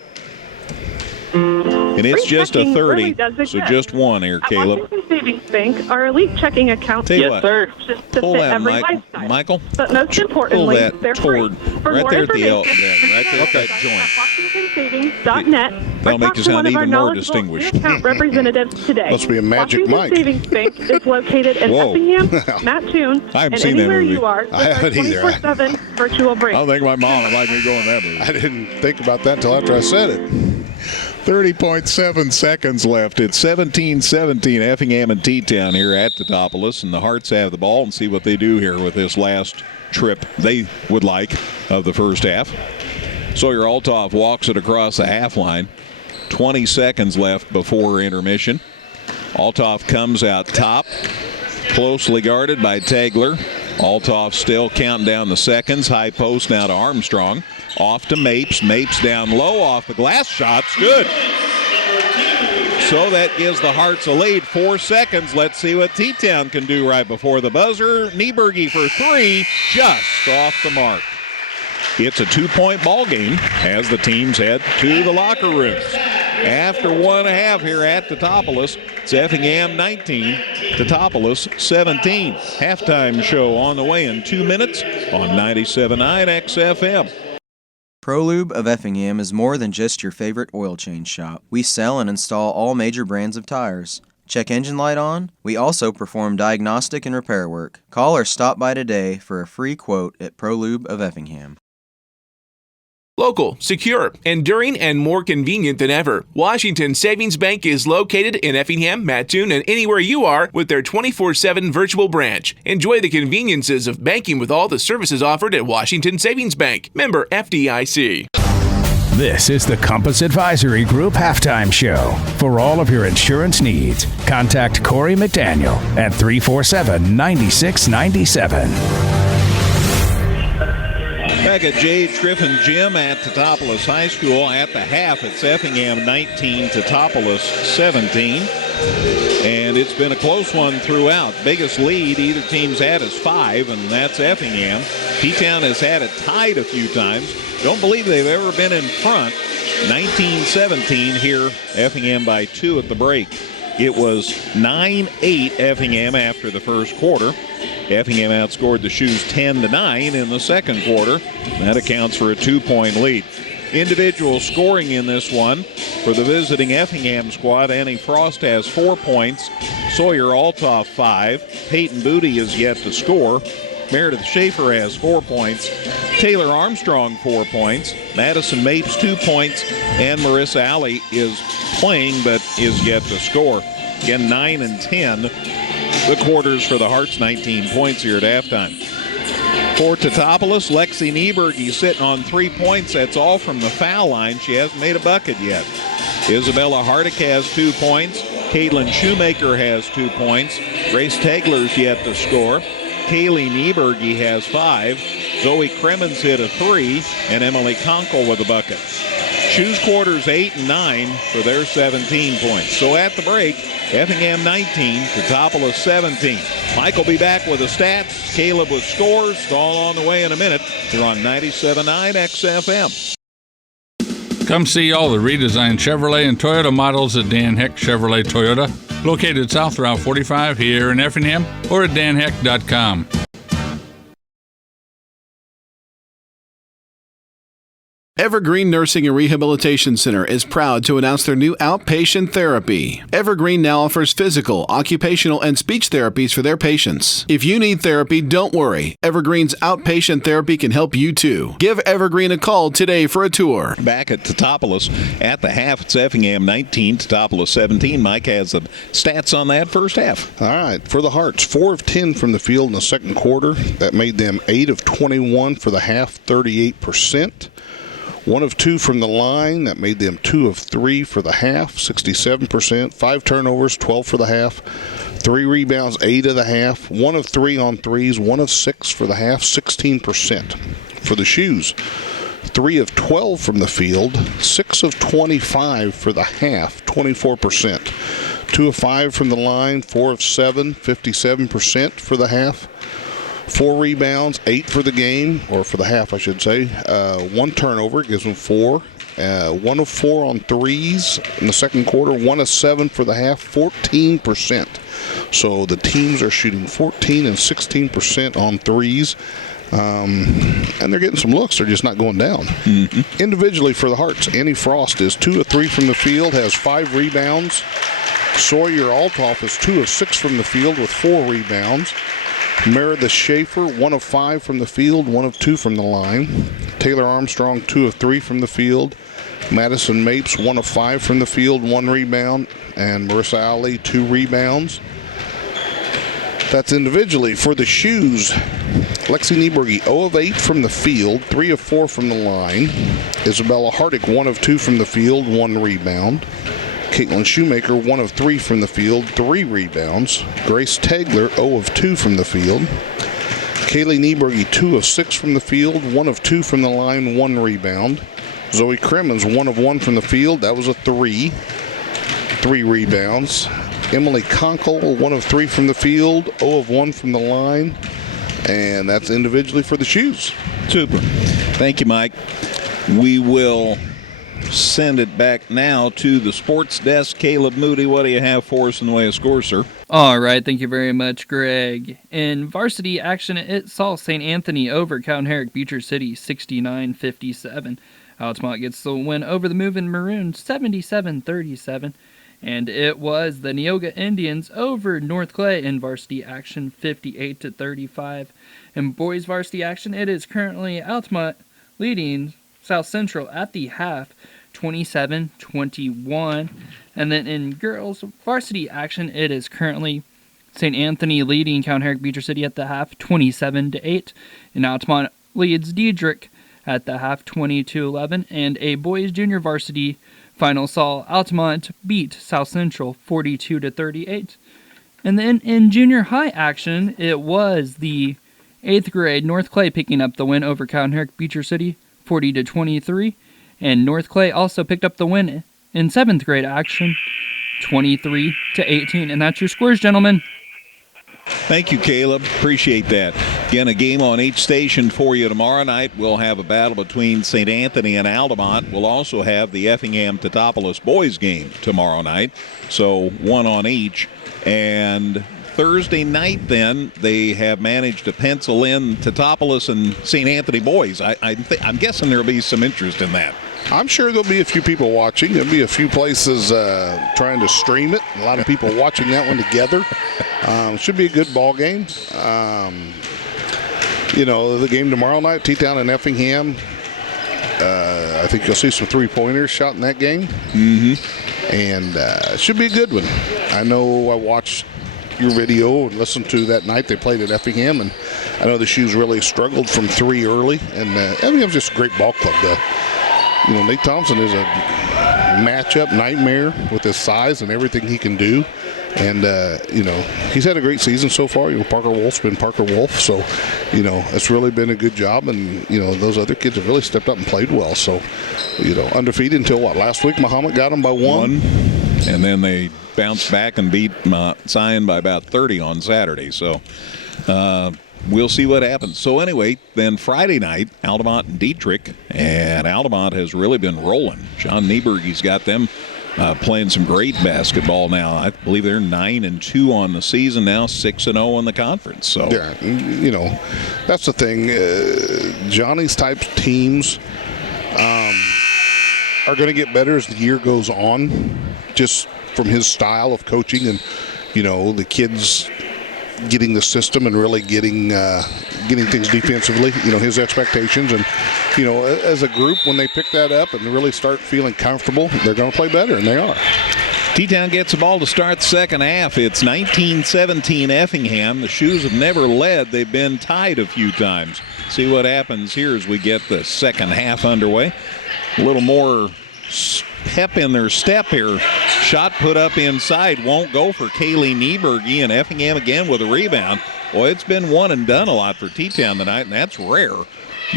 And it's just a 30, so just one here, Caleb. Washington Savings Bank, our elite checking account. Yes, sir. Just to pull fit that, every lifestyle. Michael. But most importantly, pull that they're toward, free. For right more there at the information, right there at that joint. WashingtonSavings.net. That'll make you sound even more distinguished. Account representatives today. Must be a magic Washington mic. Savings Bank is located in Effingham, Mattoon, I haven't and seen that anywhere movie. you are. I haven't either. 24/7 virtual break. I don't think my mom would like me going that movie. I didn't think about that until after I said it. 30.7 seconds left. It's 17-17 Effingham and T-Town here at Teutopolis, and the Hearts have the ball and see what they do here with this last trip they would like of the first half. Sawyer Althoff walks it across the half line. 20 seconds left before intermission. Althoff comes out top, closely guarded by Tegler. Althoff still counting down the seconds. High post now to Armstrong. Off to Mapes. Mapes down low off the glass. Shot's good. So that gives the Hearts a lead. 4 seconds. Let's see what T-Town can do right before the buzzer. Nieberge for 3. Just off the mark. It's a 2-point ball game as the teams head to the locker rooms. After 1.5 here at Teutopolis, it's Effingham 19, Teutopolis 17. Halftime show on the way in 2 minutes on 97.9 XFM. ProLube of Effingham is more than just your favorite oil change shop. We sell and install all major brands of tires. Check engine light on? We also perform diagnostic and repair work. Call or stop by today for a free quote at ProLube of Effingham. Local, secure, enduring, and more convenient than ever. Washington Savings Bank is located in Effingham, Mattoon, and anywhere you are with their 24/7 virtual branch. Enjoy the conveniences of banking with all the services offered at Washington Savings Bank. Member FDIC. This is the Compass Advisory Group Halftime Show. For all of your insurance needs, contact Corey McDaniel at 347-9697. Back at J.H. Griffin Gym at Teutopolis High School at the half. It's Effingham 19, Teutopolis 17. And it's been a close one throughout. Biggest lead either team's had is 5, and that's Effingham. T-Town has had it tied a few times. Don't believe they've ever been in front. 19-17 here, Effingham by 2 at the break. It was 9-8 Effingham after the first quarter. Effingham outscored the Shoes 10-9 in the second quarter. That accounts for a 2-point lead. Individual scoring in this one for the visiting Effingham squad. Annie Frost has 4 points. Sawyer Althoff 5. Peyton Booty is yet to score. Meredith Schaefer has 4 points. Taylor Armstrong 4 points. Madison Mapes 2 points. And Marissa Alley is playing but is yet to score. Again, 9 and 10. The quarters for the Hearts, 19 points here at halftime. For Teutopolis, Lexi Nieberg sitting on 3 points. That's all from the foul line. She hasn't made a bucket yet. Isabella Hardick has 2 points. Caitlin Shoemaker has 2 points. Grace Tegler's yet to score. Kaylee Nieberg has 5. Zoe Kremens hit a 3. And Emily Conkle with a bucket. Shoes quarters 8 and 9 for their 17 points. So at the break, Effingham 19, Teutopolis 17. Mike will be back with the stats. Caleb with scores. It's all on the way in a minute. You're on 97.9 XFM. Come see all the redesigned Chevrolet and Toyota models at Dan Heck Chevrolet Toyota, located South Route 45 here in Effingham, or at danheck.com. Evergreen Nursing and Rehabilitation Center is proud to announce their new outpatient therapy. Evergreen now offers physical, occupational, and speech therapies for their patients. If you need therapy, don't worry. Evergreen's outpatient therapy can help you too. Give Evergreen a call today for a tour. Back at Teutopolis at the half, it's Effingham 19, Teutopolis 17. Mike has the stats on that first half. All right, for the Hearts, 4 of 10 from the field in the second quarter. That made them 8 of 21 for the half, 38%. 1 of 2 from the line. That made them 2 of 3 for the half, 67%. 5 turnovers, 12 for the half. 3 rebounds, 8 of the half. 1 of 3 on threes, 1 of 6 for the half, 16%. For the Shoes, 3 of 12 from the field, 6 of 25 for the half, 24%. 2 of 5 from the line, 4 of 7, 57% for the half. 4 rebounds, 8 for the game, or for the half, I should say. 1 turnover gives them 4. 1 of 4 on threes in the second quarter. 1 of 7 for the half, 14%. So the teams are shooting 14 and 16% on threes. And they're getting some looks. They're just not going down. Mm-hmm. Individually for the Hearts, Annie Frost is 2 of 3 from the field, has 5 rebounds. Sawyer Altoff is 2 of 6 from the field with 4 rebounds. Meredith Schaefer, 1 of 5 from the field, 1 of 2 from the line. Taylor Armstrong, 2 of 3 from the field. Madison Mapes, 1 of 5 from the field, 1 rebound. And Marissa Ali, 2 rebounds. That's individually. For the Shoes, Lexi Nieberg, 0 of 8 from the field, 3 of 4 from the line. Isabella Hardick, 1 of 2 from the field, 1 rebound. Caitlin Shoemaker, 1 of 3 from the field, 3 rebounds. Grace Tegler, 0 of 2 from the field. Kaylee Nieberg, 2 of 6 from the field, 1 of 2 from the line, 1 rebound. Zoe Kremens, 1 of 1 from the field, that was a 3. 3 rebounds. Emily Conkle, 1 of 3 from the field, 0 of 1 from the line. And that's individually for the Shoes. Super. Thank you, Mike. We will send it back now to the sports desk. Caleb Moody, what do you have for us in the way of scores, sir? All right, thank you very much, Greg. In varsity action, it saw St. Anthony over Count Herrick Beecher City 69-57. Altamont gets the win over the Moving Maroons 77-37. And it was the Neoga Indians over North Clay in varsity action 58-35. In boys varsity action, it is currently Altamont leading South Central at the half 27-21. And then in girls varsity action, it is currently St. Anthony leading Count Herrick Beecher City at the half 27-8. And Altamont leads Diedrich at the half 22-11. And a boys junior varsity final saw Altamont beat South Central 42-38. And then in junior high action, it was the 8th grade North Clay picking up the win over Count Herrick Beecher City 40-23. And North Clay also picked up the win in 7th grade action 23-18. And that's your scores, gentlemen. Thank you, Caleb. Appreciate that. Again, a game on each station for you tomorrow night. We'll have a battle between St. Anthony and Altamont. We'll also have the Effingham Teutopolis boys game tomorrow night. So one on each. And Thursday night, then, they have managed to pencil in Teutopolis and St. Anthony boys. I'm guessing there'll be some interest in that. I'm sure there'll be a few people watching. There'll be a few places trying to stream it. A lot of people watching that one together. Should be a good ball game. The game tomorrow night, T-Town and Effingham. I think you'll see some three-pointers shot in that game. Mm-hmm. And it should be a good one. I know I watched your video and listened to that night they played at Effingham, and I know the Shoes really struggled from 3 early, and Effingham's just a great ball club. Nate Thompson is a matchup nightmare with his size and everything he can do. And, he's had a great season so far. Parker Wolf's been Parker Wolf. So, it's really been a good job. And, those other kids have really stepped up and played well. So, undefeated until last week Muhammad got them by one. And then they bounced back and beat Zion by about 30 on Saturday. So, we'll see what happens. So anyway, then Friday night, Altamont and Dietrich. And Altamont has really been rolling. John Nieberg's got them playing some great basketball now. I believe they're 9-2 on the season now, 6-0 in the conference. So yeah, that's the thing. Johnny's type teams are going to get better as the year goes on, just from his style of coaching and the kids getting the system and really getting things defensively, his expectations. And, as a group, when they pick that up and really start feeling comfortable, they're going to play better, and they are. T-Town gets the ball to start the second half. It's 19-17 Effingham. The Shoes have never led. They've been tied a few times. See what happens here as we get the second half underway. A little more pep in their step here. Shot put up inside, won't go for Kaylee Nieberge, and Effingham again with a rebound. Boy, it's been one and done a lot for T-Town tonight, and that's rare.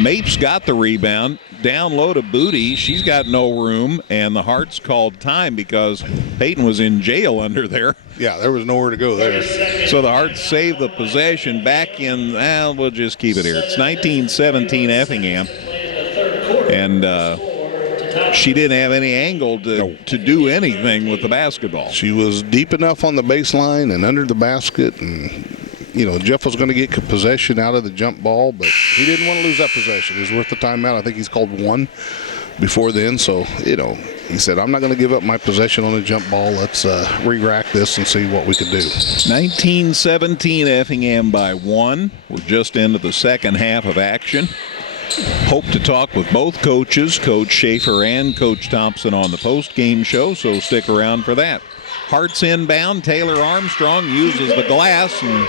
Mapes got the rebound, down low to Booty. She's got no room, and the Hearts called time because Peyton was in jail under there. Yeah, there was nowhere to go there. So the Hearts saved the possession back in, we'll just keep it here. It's 19-17 Effingham. And she didn't have any angle to do anything with the basketball. She was deep enough on the baseline and under the basket, and Jeff was going to get possession out of the jump ball, but he didn't want to lose that possession. It was worth the timeout. I think he's called one before then. So, he said, I'm not going to give up my possession on the jump ball. Let's re-rack this and see what we can do. 19-17 Effingham by one. We're just into the second half of action. Hope to talk with both coaches, Coach Schaefer and Coach Thompson, on the post-game show, so stick around for that. Hearts inbound. Taylor Armstrong uses the glass and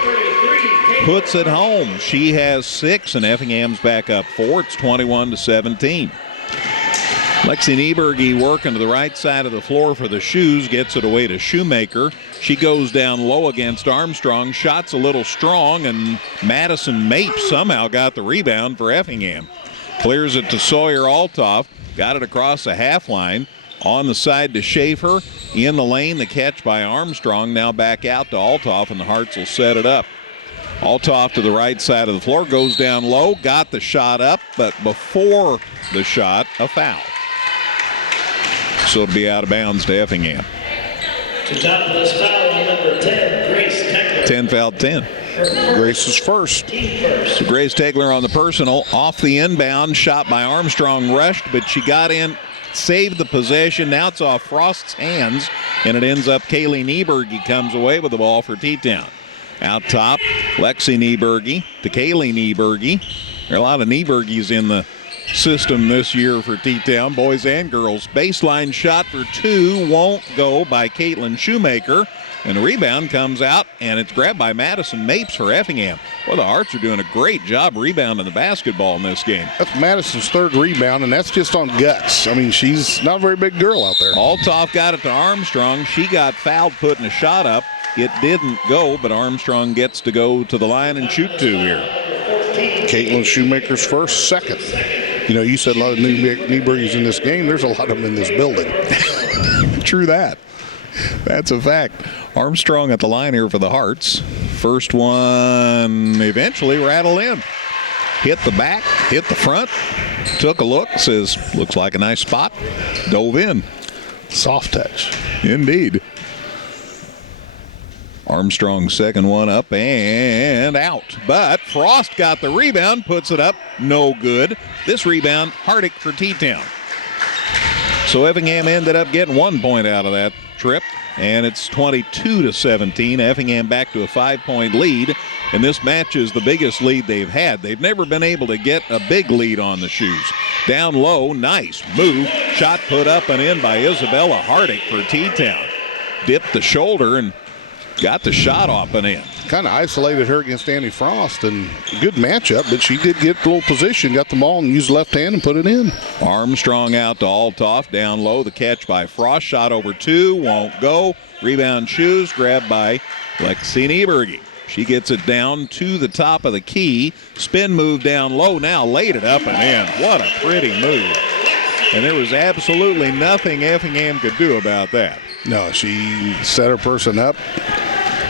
puts it home. She has 6, and Effingham's back up 4. It's 21-17. Lexi Nieberge working to the right side of the floor for the Shoes, gets it away to Shoemaker. She goes down low against Armstrong. Shot's a little strong, and Madison Mapes somehow got the rebound for Effingham. Clears it to Sawyer Altoff. Got it across the half line. On the side to Schaefer. In the lane, the catch by Armstrong. Now back out to Altoff, and the Hearts will set it up. Altoff to the right side of the floor. Goes down low. Got the shot up, but before the shot, a foul. So it'll be out of bounds to Effingham. Teutopolis foul on number 10, Grace Tegler. 10 fouled 10. Grace is first. So Grace Tegler on the personal. Off the inbound. Shot by Armstrong. Rushed, but she got in. Saved the possession. Now it's off Frost's hands, and it ends up Kaylee Nieberge comes away with the ball for T-Town. Out top, Lexi Nieberge to Kaylee Nieberge. There are a lot of Nieberges in the system this year for T-Town, boys and girls. Baseline shot for 2, won't go by Caitlin Shoemaker. And the rebound comes out, and it's grabbed by Madison Mapes for Effingham. Well, the Hearts are doing a great job rebounding the basketball in this game. That's Madison's third rebound, and that's just on guts. I mean, she's not a very big girl out there. Altoff got it to Armstrong. She got fouled putting a shot up. It didn't go, but Armstrong gets to go to the line and shoot 2 here. Caitlin Shoemaker's first, second. You said a lot of Nieberges in this game. There's a lot of them in this building. True that. That's a fact. Armstrong at the line here for the Hearts. First one eventually rattled in. Hit the back, hit the front, took a look, says, looks like a nice spot, dove in. Soft touch. Indeed. Armstrong's second one up and out. But Frost got the rebound, puts it up, no good. This rebound, Hardick for T-Town. So Effingham ended up getting 1 point out of that trip, and it's 22-17. Effingham back to a 5-point lead, and this match is the biggest lead they've had. They've never been able to get a big lead on the Shoes. Down low, nice move. Shot put up and in by Isabella Hardick for T-Town. Dipped the shoulder, and got the shot off and in. Kind of isolated her against Annie Frost, and good matchup, but she did get a little position, got the ball and used left hand and put it in. Armstrong out to Altoff, down low, the catch by Frost, shot over 2, won't go. Rebound Shoes, grabbed by Lexi Nieberge. She gets it down to the top of the key, spin move down low, now laid it up and in. What a pretty move. And there was absolutely nothing Effingham could do about that. No, she set her person up.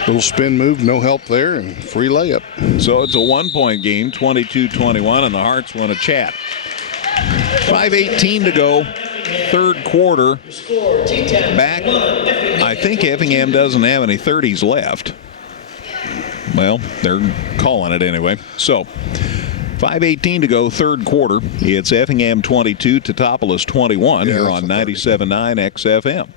Little spin move, no help there, and free layup. So it's a 1-point game, 22-21, and the Hearts want to chat. 5:18 to go, third quarter. Back, I think Effingham doesn't have any 30s left. Well, they're calling it anyway. So 5:18 to go, third quarter. It's Effingham 22, Teutopolis 21 here on 97.9 XFM.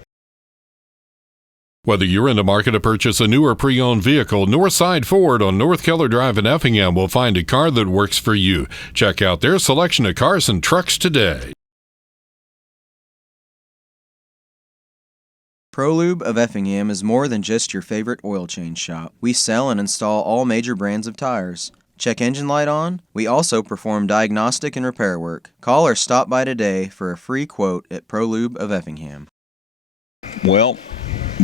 Whether you're in the market to purchase a new or pre-owned vehicle, Northside Ford on North Keller Drive in Effingham will find a car that works for you. Check out their selection of cars and trucks today. ProLube of Effingham is more than just your favorite oil change shop. We sell and install all major brands of tires. Check engine light on? We also perform diagnostic and repair work. Call or stop by today for a free quote at ProLube of Effingham. Well,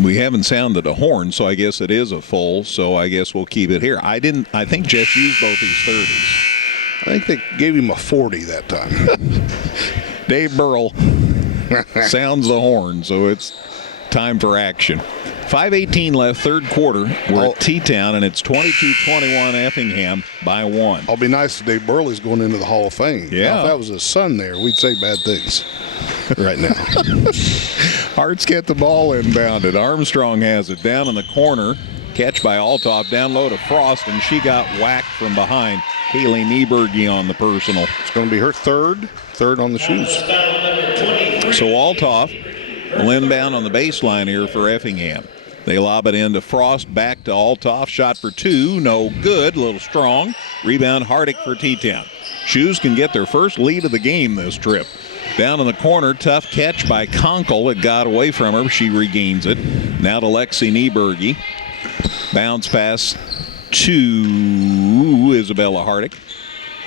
we haven't sounded a horn, so I guess it is a full, so I guess we'll keep it here. I think Jeff used both his 30s. I think they gave him a 40 that time. Dave Burrell sounds the horn, so it's time for action. 5:18 left, third quarter. We're at T-Town, and it's 22-21 Effingham by 1. I'll be nice if Dave Burley's going into the Hall of Fame. Yeah. Now, if that was his son there, we'd say bad things right now. Hearts get the ball inbounded. Armstrong has it down in the corner. Catch by Altoff, down low to Frost, and she got whacked from behind. Haley Nieberge on the personal. It's going to be her third on the shoes. So Altoff will inbound on the baseline here for Effingham. They lob it into Frost, back to Altoff. Shot for 2, no good, a little strong. Rebound Hardick for T-Town. Shoes can get their first lead of the game this trip. Down in the corner, tough catch by Conkle. It got away from her. She regains it. Now to Lexi Nieberge. Bounce pass to Isabella Hardick.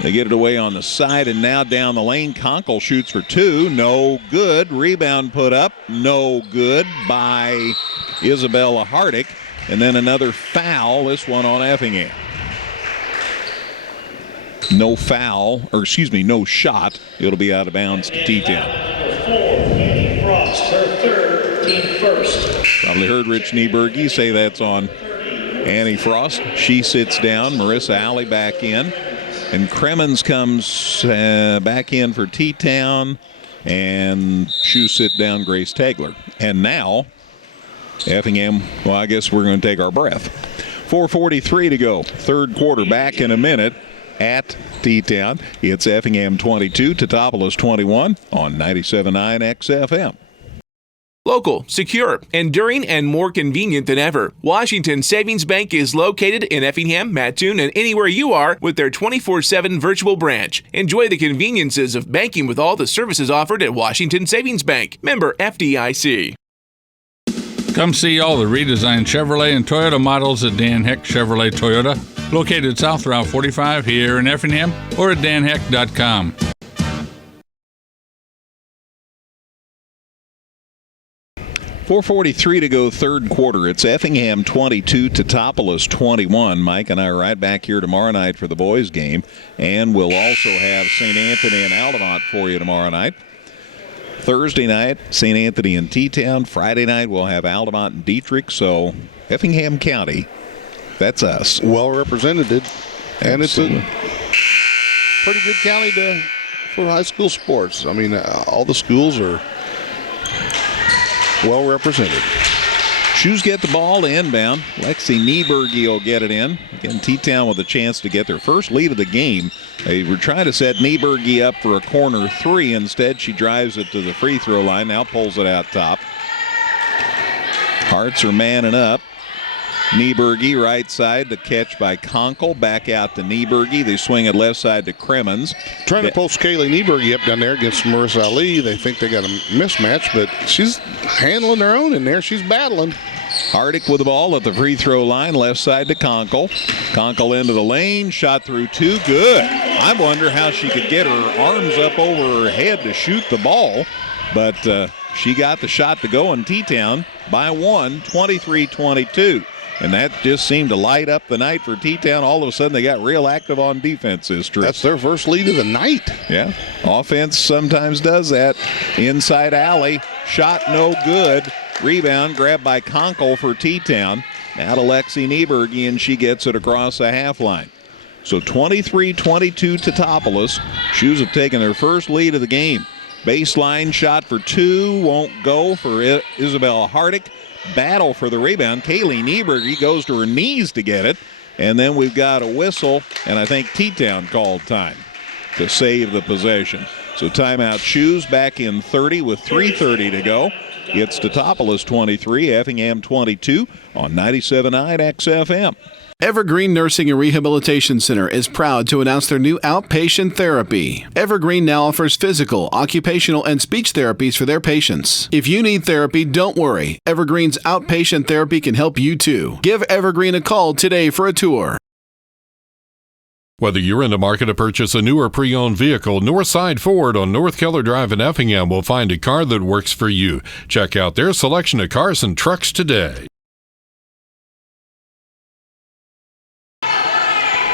They get it away on the side, and now down the lane. Conkle shoots for 2. No good. Rebound put up. No good by Isabella Hardick. And then another foul, this one on Effingham. No foul, or excuse me, no shot. It'll be out of bounds to T-Town. Annie Frost, her third, team first. Probably heard Rich Nieberge say that's on Annie Frost. She sits down. Marissa Alley back in. And Cremens comes back in for T-Town. And Shoe sit down Grace Tegler. And now, Effingham, well, I guess we're going to take our breath. 4:43 to go. Third quarter, back in a minute at T-Town. It's Effingham 22, Teutopolis 21 on 97.9 XFM. Local, secure, enduring, and more convenient than ever. Washington Savings Bank is located in Effingham, Mattoon, and anywhere you are with their 24/7 virtual branch. Enjoy the conveniences of banking with all the services offered at Washington Savings Bank. Member FDIC. Come see all the redesigned Chevrolet and Toyota models at Dan Heck Chevrolet Toyota, located South Route 45 here in Effingham, or at danheck.com. .443 to go, third quarter. It's Effingham 22, Teutopolis 21. Mike and I are right back here tomorrow night for the boys' game, and we'll also have St. Anthony and Altamont for you tomorrow night. Thursday night, St. Anthony and T-Town. Friday night, we'll have Altamont and Dietrich. So Effingham County, that's us. Well represented. And Absolutely. It's a pretty good county for high school sports. I mean, all the schools are well represented. Shoes get the ball to inbound. Lexi Nieberge will get it in. Again, T-Town with a chance to get their first lead of the game. They were trying to set Nieberge up for a corner 3. Instead, she drives it to the free throw line. Now pulls it out top. Hearts are manning up. Nieberge right side, the catch by Conkle. Back out to Nieberge. They swing it left side to Cremens. Trying to post Kaylee Nieberge up down there against Marissa Ali. They think they got a mismatch, but she's handling her own in there. She's battling. Hardick with the ball at the free throw line, left side to Conkle. Conkle into the lane, shot through two, good. I wonder how she could get her arms up over her head to shoot the ball, but she got the shot to go in T-Town by one, 23-22. And that just seemed to light up the night for T-Town. All of a sudden, they got real active on defense this trip. That's their first lead of the night. Yeah, offense sometimes does that. Inside alley, shot no good. Rebound grabbed by Conkle for T-Town. Now to Lexi Nieberge, and she gets it across the half line. So 23-22 Teutopolis. Shoes have taken their first lead of the game. Baseline shot for two, won't go for Isabel Hardick. Battle for the rebound. Kaylee Nieberge goes to her knees to get it. And then we've got a whistle, and I think T-Town called time to save the possession. So timeout. Shoes back in 30 with 3:30 to go. It's Teutopolis 23, Effingham 22 on 97.9 XFM. Evergreen Nursing and Rehabilitation Center is proud to announce their new outpatient therapy. Evergreen now offers physical, occupational, and speech therapies for their patients. If you need therapy, don't worry. Evergreen's outpatient therapy can help you too. Give Evergreen a call today for a tour. Whether you're in the market to purchase a new or pre-owned vehicle, Northside Ford on North Keller Drive in Effingham will find a car that works for you. Check out their selection of cars and trucks today.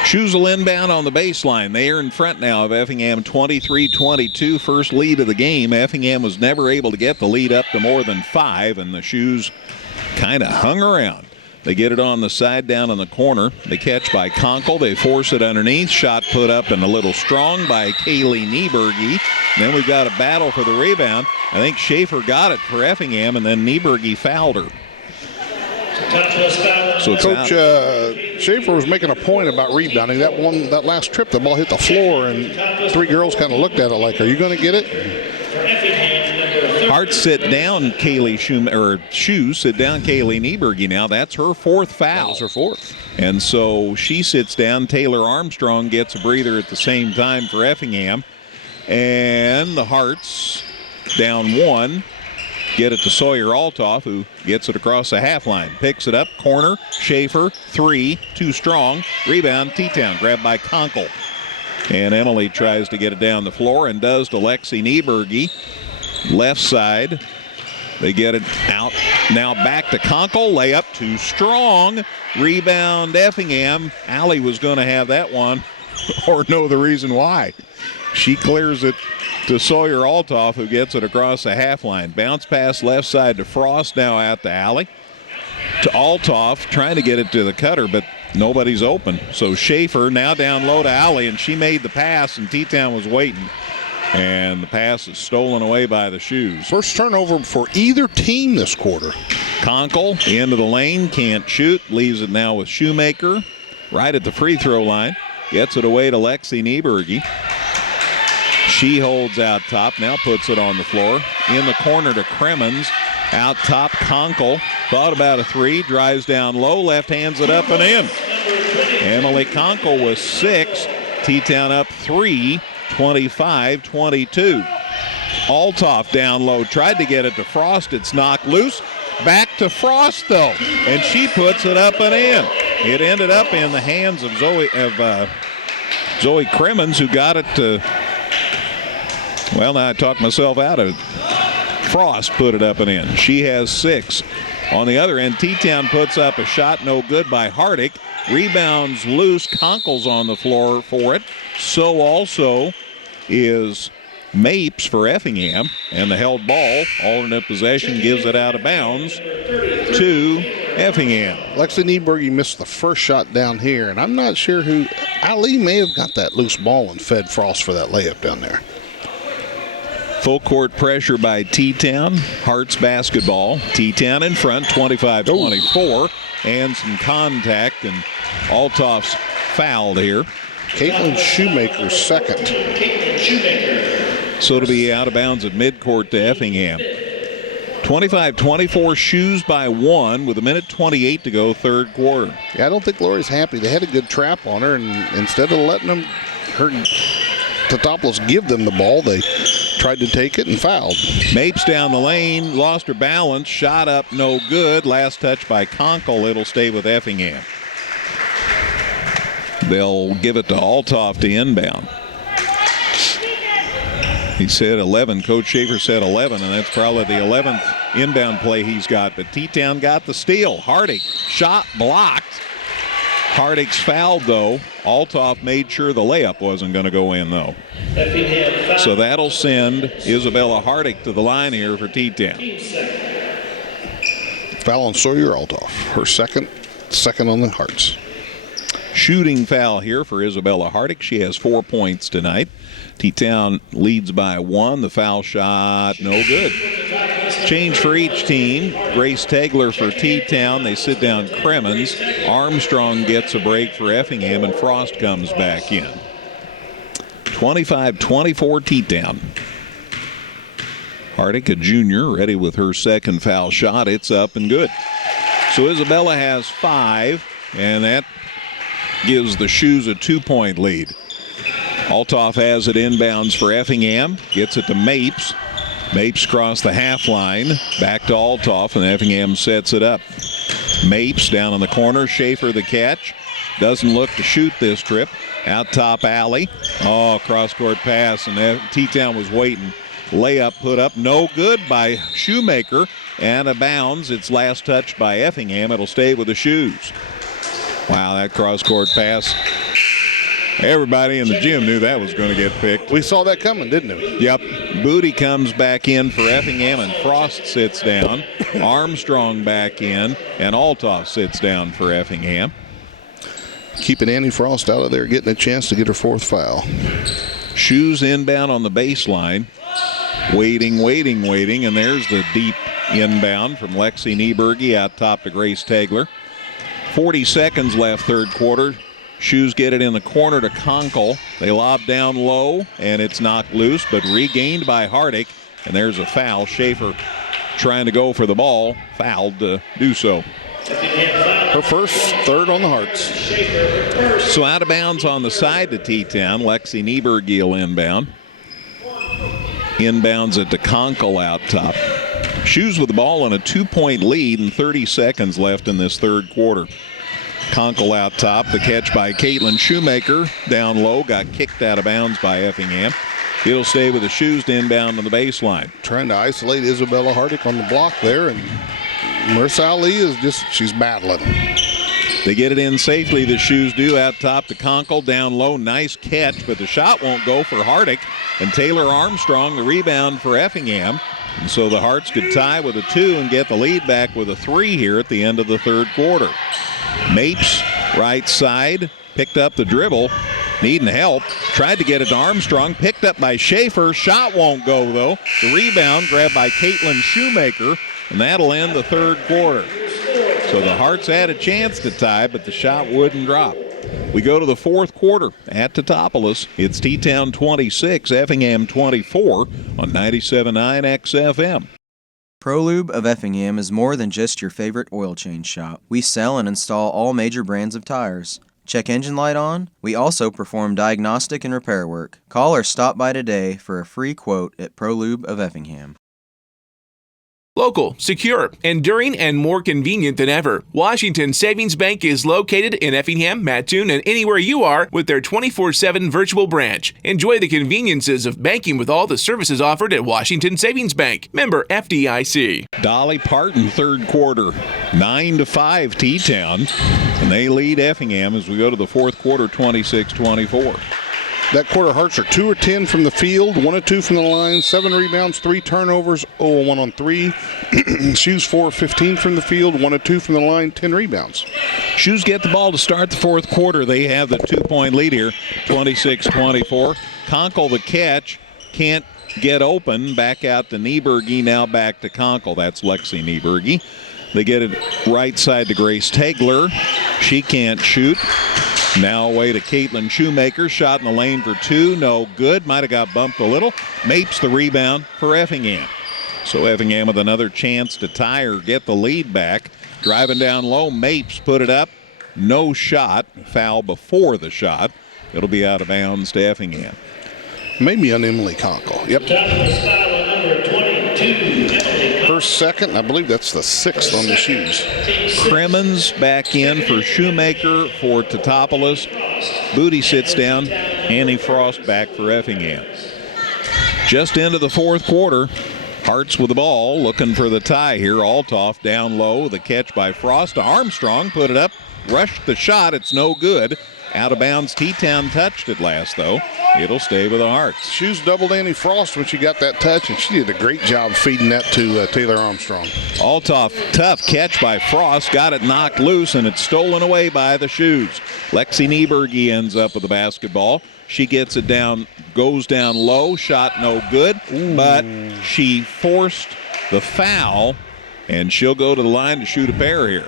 Shoes will inbound on the baseline. They are in front now of Effingham 23-22, first lead of the game. Effingham was never able to get the lead up to more than 5, and the Shoes kind of hung around. They get it on the side down in the corner. They catch by Conkle. They force it underneath. Shot put up and a little strong by Kaylee Nieberge. Then we've got a battle for the rebound. I think Schaefer got it for Effingham, and then Nieberge fouled her. So it's Coach Schaefer was making a point about rebounding. That last trip, the ball hit the floor, and three girls kind of looked at it like, "Are you going to get it?" Hart sit down Shoes sit down Kaylee Nieberge now. That's her fourth foul. That was her fourth. And so she sits down. Taylor Armstrong gets a breather at the same time for Effingham. And the Harts down one. Get it to Sawyer Altoff, who gets it across the half line. Picks it up, corner, Schaefer, three, too strong. Rebound, T-Town, grabbed by Conkle. And Emily tries to get it down the floor and does to Lexi Nieberge. Left side. They get it out. Now back to Conkle. Layup too strong. Rebound Effingham. Allie was going to have that one or know the reason why. She clears it to Sawyer Altoff, who gets it across the half line. Bounce pass left side to Frost, now out to Allie. To Altoff, trying to get it to the cutter, but nobody's open. So Schaefer now down low to Allie, and she made the pass, and T-Town was waiting. And the pass is stolen away by the Shoes. First turnover for either team this quarter. Conkle into the lane, can't shoot, leaves it now with Shoemaker. Right at the free throw line. Gets it away to Lexi Nieberge. She holds out top, now puts it on the floor. In the corner to Kremens. Out top, Conkle. Thought about a three, drives down low, left hands it up and in. Emily Conkle with 6. T-Town up 3, 25-22. Altoff down low, tried to get it to Frost. It's knocked loose. Back to Frost, though, and she puts it up and in. It ended up in the hands of Zoe Kremens, who got it to, well, now I talked myself out of it. Frost put it up and in. She has 6. On the other end, T-Town puts up a shot, no good by Hardick. Rebounds loose. Conkle's on the floor for it. So also is Mapes for Effingham. And the held ball, alternate possession, gives it out of bounds to Effingham. Lexi Nieberge missed the first shot down here, and I'm not sure who. Ali may have got that loose ball and fed Frost for that layup down there. Full court pressure by T-Town. Harts basketball. T-Town in front, 25-24. And some contact, and Altoff's fouled here. Caitlin Shoemaker's second. So to be out of bounds at midcourt to Effingham. 25-24, Shoes by 1 with 1:28 to go, third quarter. Yeah, I don't think Lori's happy. They had a good trap on her, and instead of letting her Teutopolis give them the ball, they tried to take it and fouled. Mapes down the lane, lost her balance, shot up, no good. Last touch by Conkle. It'll stay with Effingham. They'll give it to Altoff to inbound. He said 11. Coach Schaefer said 11, and that's probably the 11th inbound play he's got. But T-Town got the steal. Hardick, shot blocked. Hardick's fouled, though. Altoff made sure the layup wasn't going to go in, though. So that'll send Isabella Hardick to the line here for T-Town. Foul on Sawyer Altoff. Her second on the Hearts. Shooting foul here for Isabella Hardick. She has 4 points tonight. T-Town leads by 1. The foul shot, no good. Change for each team. Grace Tegler for T-Town. They sit down Cremens. Armstrong gets a break for Effingham, and Frost comes back in. 25-24 T-Town. Hardick, a junior, ready with her second foul shot. It's up and good. So Isabella has 5, and that gives the Shoes a 2-point lead. Altoff has it inbounds for Effingham. Gets it to Mapes. Mapes cross the half line. Back to Altoff, and Effingham sets it up. Mapes down in the corner. Schaefer the catch. Doesn't look to shoot this trip. Out top alley. Oh, cross-court pass, and T-Town was waiting. Layup put up. No good by Shoemaker. And a bounds. It's last touched by Effingham. It'll stay with the Shoes. Wow, that cross-court pass. Everybody in the gym knew that was going to get picked. We saw that coming, didn't we? Yep. Booty comes back in for Effingham, and Frost sits down. Armstrong back in, and Altoff sits down for Effingham. Keeping Annie Frost out of there, getting a chance to get her 4th foul. Shoes inbound on the baseline. Waiting, and there's the deep inbound from Lexi Nieberge out top to Grace Tegler. 40 seconds left third quarter. Shoes get it in the corner to Conkle. They lob down low, and it's knocked loose, but regained by Hardick. And there's a foul. Schaefer trying to go for the ball. Fouled to do so. Her first, third on the Hearts. So out of bounds on the side to T-Town. Lexi Nieberge will inbound. Inbounds it to Conkle out top. Shoes with the ball in a 2-point lead and 30 seconds left in this third quarter. Conkle out top. The catch by Caitlin Shoemaker. Down low. Got kicked out of bounds by Effingham. It'll stay with the Shoes to inbound on the baseline. Trying to isolate Isabella Hardick on the block there, and Marissa Ali is she's battling. They get it in safely, the Shoes do, out top to Conkle. Down low, nice catch, but the shot won't go for Hardick. And Taylor Armstrong, the rebound for Effingham. And so the Hearts could tie with a 2 and get the lead back with a 3 here at the end of the third quarter. Mapes, right side, picked up the dribble, needing help. Tried to get it to Armstrong, picked up by Schaefer. Shot won't go, though. The rebound grabbed by Caitlin Shoemaker, and that'll end the third quarter. So the Hearts had a chance to tie, but the shot wouldn't drop. We go to the fourth quarter at Teutopolis. It's T-Town 26, Effingham 24 on 97.9 XFM. ProLube of Effingham is more than just your favorite oil change shop. We sell and install all major brands of tires. Check engine light on? We also perform diagnostic and repair work. Call or stop by today for a free quote at ProLube of Effingham. Local, secure, enduring, and more convenient than ever. Washington Savings Bank is located in Effingham, Mattoon, and anywhere you are with their 24/7 virtual branch. Enjoy the conveniences of banking with all the services offered at Washington Savings Bank. Member FDIC. Dolly Parton, third quarter, 9-5 T-Town, and they lead Effingham as we go to the fourth quarter, 26-24. That quarter, Hearts are 2 of 10 from the field, 1 of 2 from the line, 7 rebounds, 3 turnovers, 0 of 1 on 3. Shoes 4 of 15 from the field, 1 of 2 from the line, 10 rebounds. Shoes get the ball to start the fourth quarter. They have the 2-point lead here, 26-24. Conkle the catch, can't get open. Back out to Nieberge, now back to Conkle. That's Lexi Nieberge. They get it right side to Grace Tegler. She can't shoot. Now away to Caitlin Shoemaker. Shot in the lane for 2. No good. Might have got bumped a little. Mapes the rebound for Effingham. So Effingham with another chance to tie or get the lead back. Driving down low. Mapes put it up. No shot. Foul before the shot. It'll be out of bounds to Effingham. Maybe on Emily Conkle. Yep. Number 22, Her second, I believe that's the 6th on the shoes. Crimmins back in for Shoemaker for Teutopolis. Booty sits down. Annie Frost back for Effingham. Just into the fourth quarter. Hearts with the ball, looking for the tie here. Altoff down low. The catch by Frost to Armstrong. Put it up. Rushed the shot. It's no good. Out of bounds. T-Town touched it last, though. It'll stay with the Hearts. Shoes doubled Annie Frost when she got that touch, and she did a great job feeding that to Taylor Armstrong. Altoff, tough catch by Frost. Got it knocked loose, and it's stolen away by the Shoes. Lexi Nieberge ends up with the basketball. She gets it down, goes down low. Shot no good, but she forced the foul, and she'll go to the line to shoot a pair here.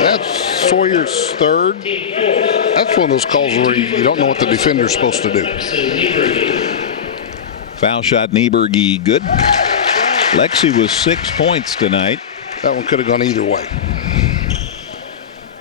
That's Sawyer's third. That's one of those calls where you don't know what the defender's supposed to do. Foul shot, Nieberge, good. Lexi was 6 points tonight. That one could have gone either way.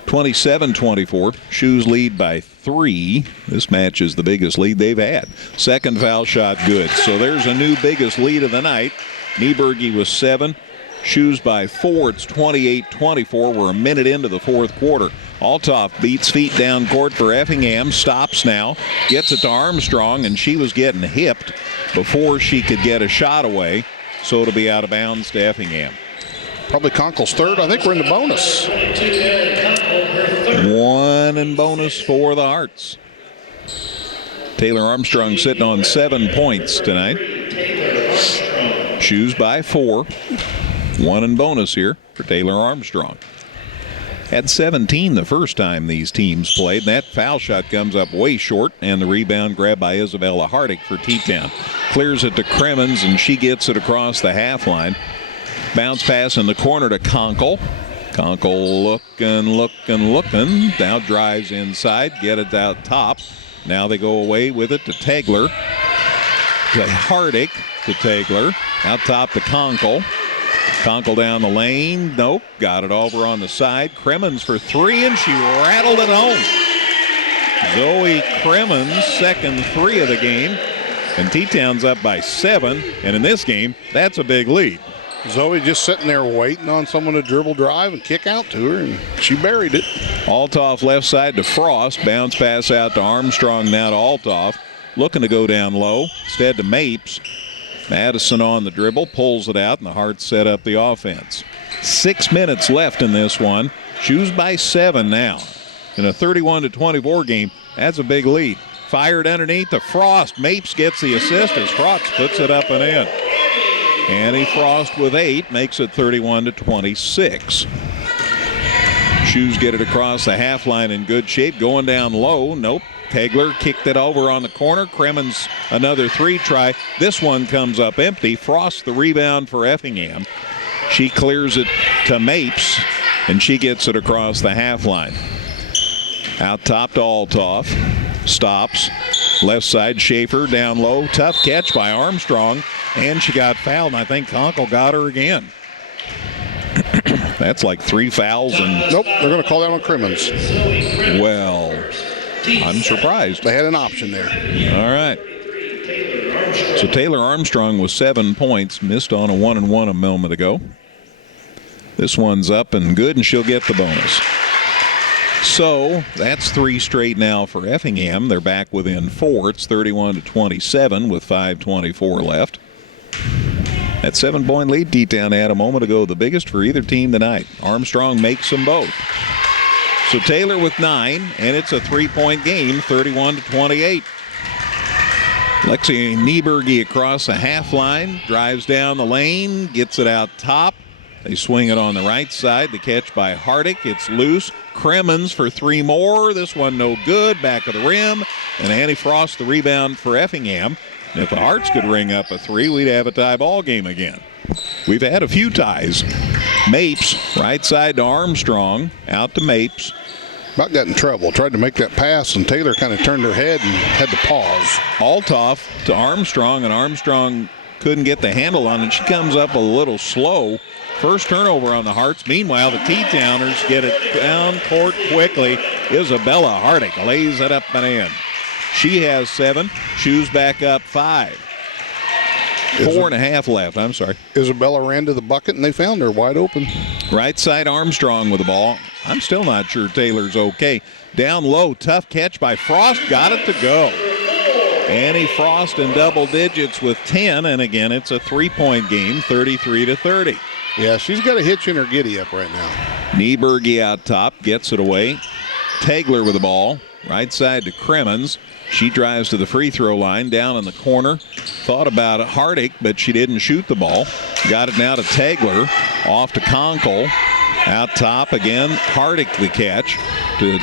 27-24. Shoes lead by 3. This match is the biggest lead they've had. Second foul shot, good. So there's a new biggest lead of the night. Nieberge was 7. Shoes by 4. It's 28-24. We're a minute into the fourth quarter. Altoff beats feet down court for Effingham. Stops now. Gets it to Armstrong, and she was getting hipped before she could get a shot away. So it'll be out of bounds to Effingham. Probably Conkle's third. I think we're in the bonus. 1 in bonus for the Hearts. Taylor Armstrong sitting on 7 points tonight. Shoes by 4. 1 in bonus here for Taylor Armstrong. Had 17 the first time these teams played. That foul shot comes up way short, and the rebound grabbed by Isabella Hardick for T-Town. Clears it to Crimmins, and she gets it across the half line. Bounce pass in the corner to Conkle. Conkle looking. Now drives inside, get it out top. Now they go away with it to Tegler. To Hardick to Tegler. Out top to Conkle. Conkle down the lane. Nope. Got it over on the side. Crimmins for 3, and she rattled it home. Zoe Crimmins, second 3 of the game. And T-Town's up by 7. And in this game, that's a big lead. Zoe just sitting there waiting on someone to dribble drive and kick out to her, and she buried it. Altoff left side to Frost. Bounce pass out to Armstrong, now to Altoff. Looking to go down low. Instead to Mapes. Madison on the dribble, pulls it out, and the Hearts set up the offense. 6 minutes left in this one. Shoes by 7 now. In a 31-24 game, that's a big lead. Fired underneath to Frost. Mapes gets the assist as Frost puts it up and in. Annie Frost with 8 makes it 31-26. Shoes get it across the half line in good shape. Going down low. Nope. Tegler kicked it over on the corner. Crimmins another 3 try. This one comes up empty. Frost the rebound for Effingham. She clears it to Mapes, and she gets it across the half line. Out top to Altoff. Stops. Left side, Schaefer down low. Tough catch by Armstrong, and she got fouled, and I think Conkle got her again. That's like 3 fouls. And nope, they're going to call that on Crimmins. Well, I'm surprised. They had an option there. All right. So Taylor Armstrong was 7 points. Missed on a 1-and-1 a moment ago. This one's up and good, and she'll get the bonus. So that's 3 straight now for Effingham. They're back within 4. It's 31-27 with 5:24 left. That 7-point lead T-Town had a moment ago, the biggest for either team tonight. Armstrong makes them both. So Taylor with 9, and it's a 3-point game, 31-28. Lexi Nieberge across the half line, drives down the lane, gets it out top. They swing it on the right side. The catch by Hardick. It's loose. Crimmins for 3 more. This one no good. Back of the rim. And Annie Frost the rebound for Effingham. And if the Hearts could ring up a 3, we'd have a tie ball game again. We've had a few ties. Mapes, right side to Armstrong. Out to Mapes. About got in trouble. Tried to make that pass, and Taylor kind of turned her head and had to pause. Altoff to Armstrong, and Armstrong couldn't get the handle on it. She comes up a little slow. First turnover on the Hearts. Meanwhile, the T-Towners get it down court quickly. Isabella Hardick lays it up and in. She has 7. Shoes back up 5. 4.5 left. I'm sorry. Isabella ran to the bucket, and they found her wide open. Right side Armstrong with the ball. I'm still not sure Taylor's okay. Down low, tough catch by Frost. Got it to go. Annie Frost in double digits with 10, and again, it's a 3-point game, 33-30. Yeah, she's got a hitch in her giddy-up right now. Nieberge out top, gets it away. Tagler with the ball. Right side to Crimmins. She drives to the free throw line down in the corner. Thought about it, Hardick, but she didn't shoot the ball. Got it now to Tagler. Off to Conkle. Out top again. Hardick the catch to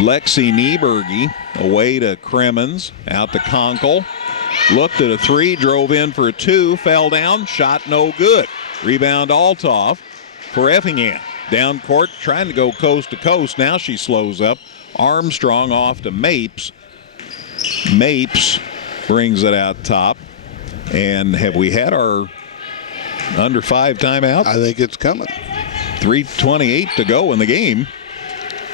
Lexi Nieberge. Away to Crimmins. Out to Conkle. Looked at a 3, drove in for a 2, fell down, shot no good. Rebound Altoff for Effingham. Down court, trying to go coast to coast. Now she slows up. Armstrong off to Mapes. Mapes brings it out top. And have we had our under 5 timeout? I think it's coming. 3:28 to go in the game.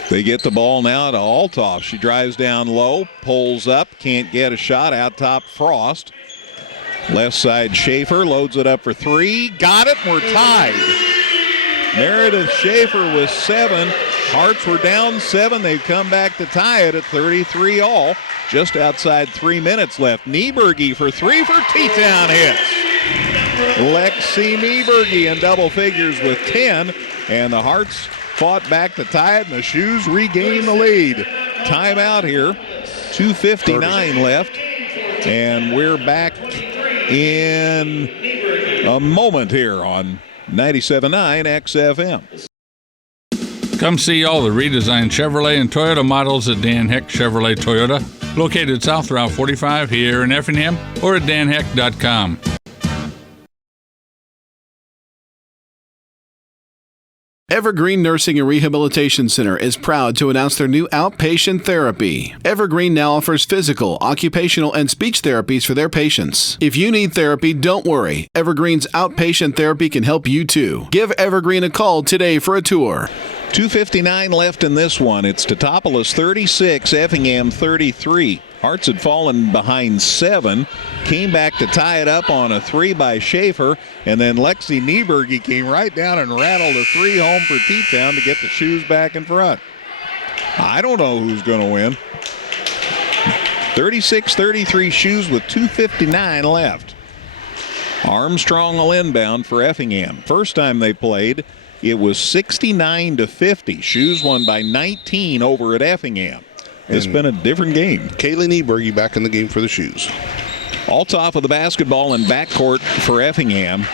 They get the ball now to Altoff. She drives down low, pulls up, can't get a shot. Out top, Frost. Left side, Schaefer loads it up for 3. Got it, and we're tied. Meredith Schaefer with 7. Hearts were down 7. They've come back to tie it at 33 all. Just outside 3 minutes left. Nieberge for 3 for T-Town hits. Lexi Nieberge in double figures with 10. And the Hearts fought back to tie it, and the Shoes regain the lead. Timeout here. 2:59 left. And we're back in a moment here on 97.9 XFM. Come see all the redesigned Chevrolet and Toyota models at Dan Heck Chevrolet Toyota, located South Route 45 here in Effingham, or at danheck.com. Evergreen Nursing and Rehabilitation Center is proud to announce their new outpatient therapy. Evergreen now offers physical, occupational, and speech therapies for their patients. If you need therapy, don't worry. Evergreen's outpatient therapy can help you too. Give Evergreen a call today for a tour. 2:59 left in this one. It's Teutopolis 36, Effingham 33. Hearts had fallen behind 7, came back to tie it up on a 3 by Schaefer, and then Lexi Nieberge came right down and rattled a 3 home for T-Town to get the Shoes back in front. I don't know who's going to win. 36-33 Shoes with 2:59 left. Armstrong will inbound for Effingham. First time they played, it was 69-50. Shoes won by 19 over at Effingham. It's been a different game. Kaylee Nieberge back in the game for the Shoes. Altoff with the basketball in backcourt for Effingham.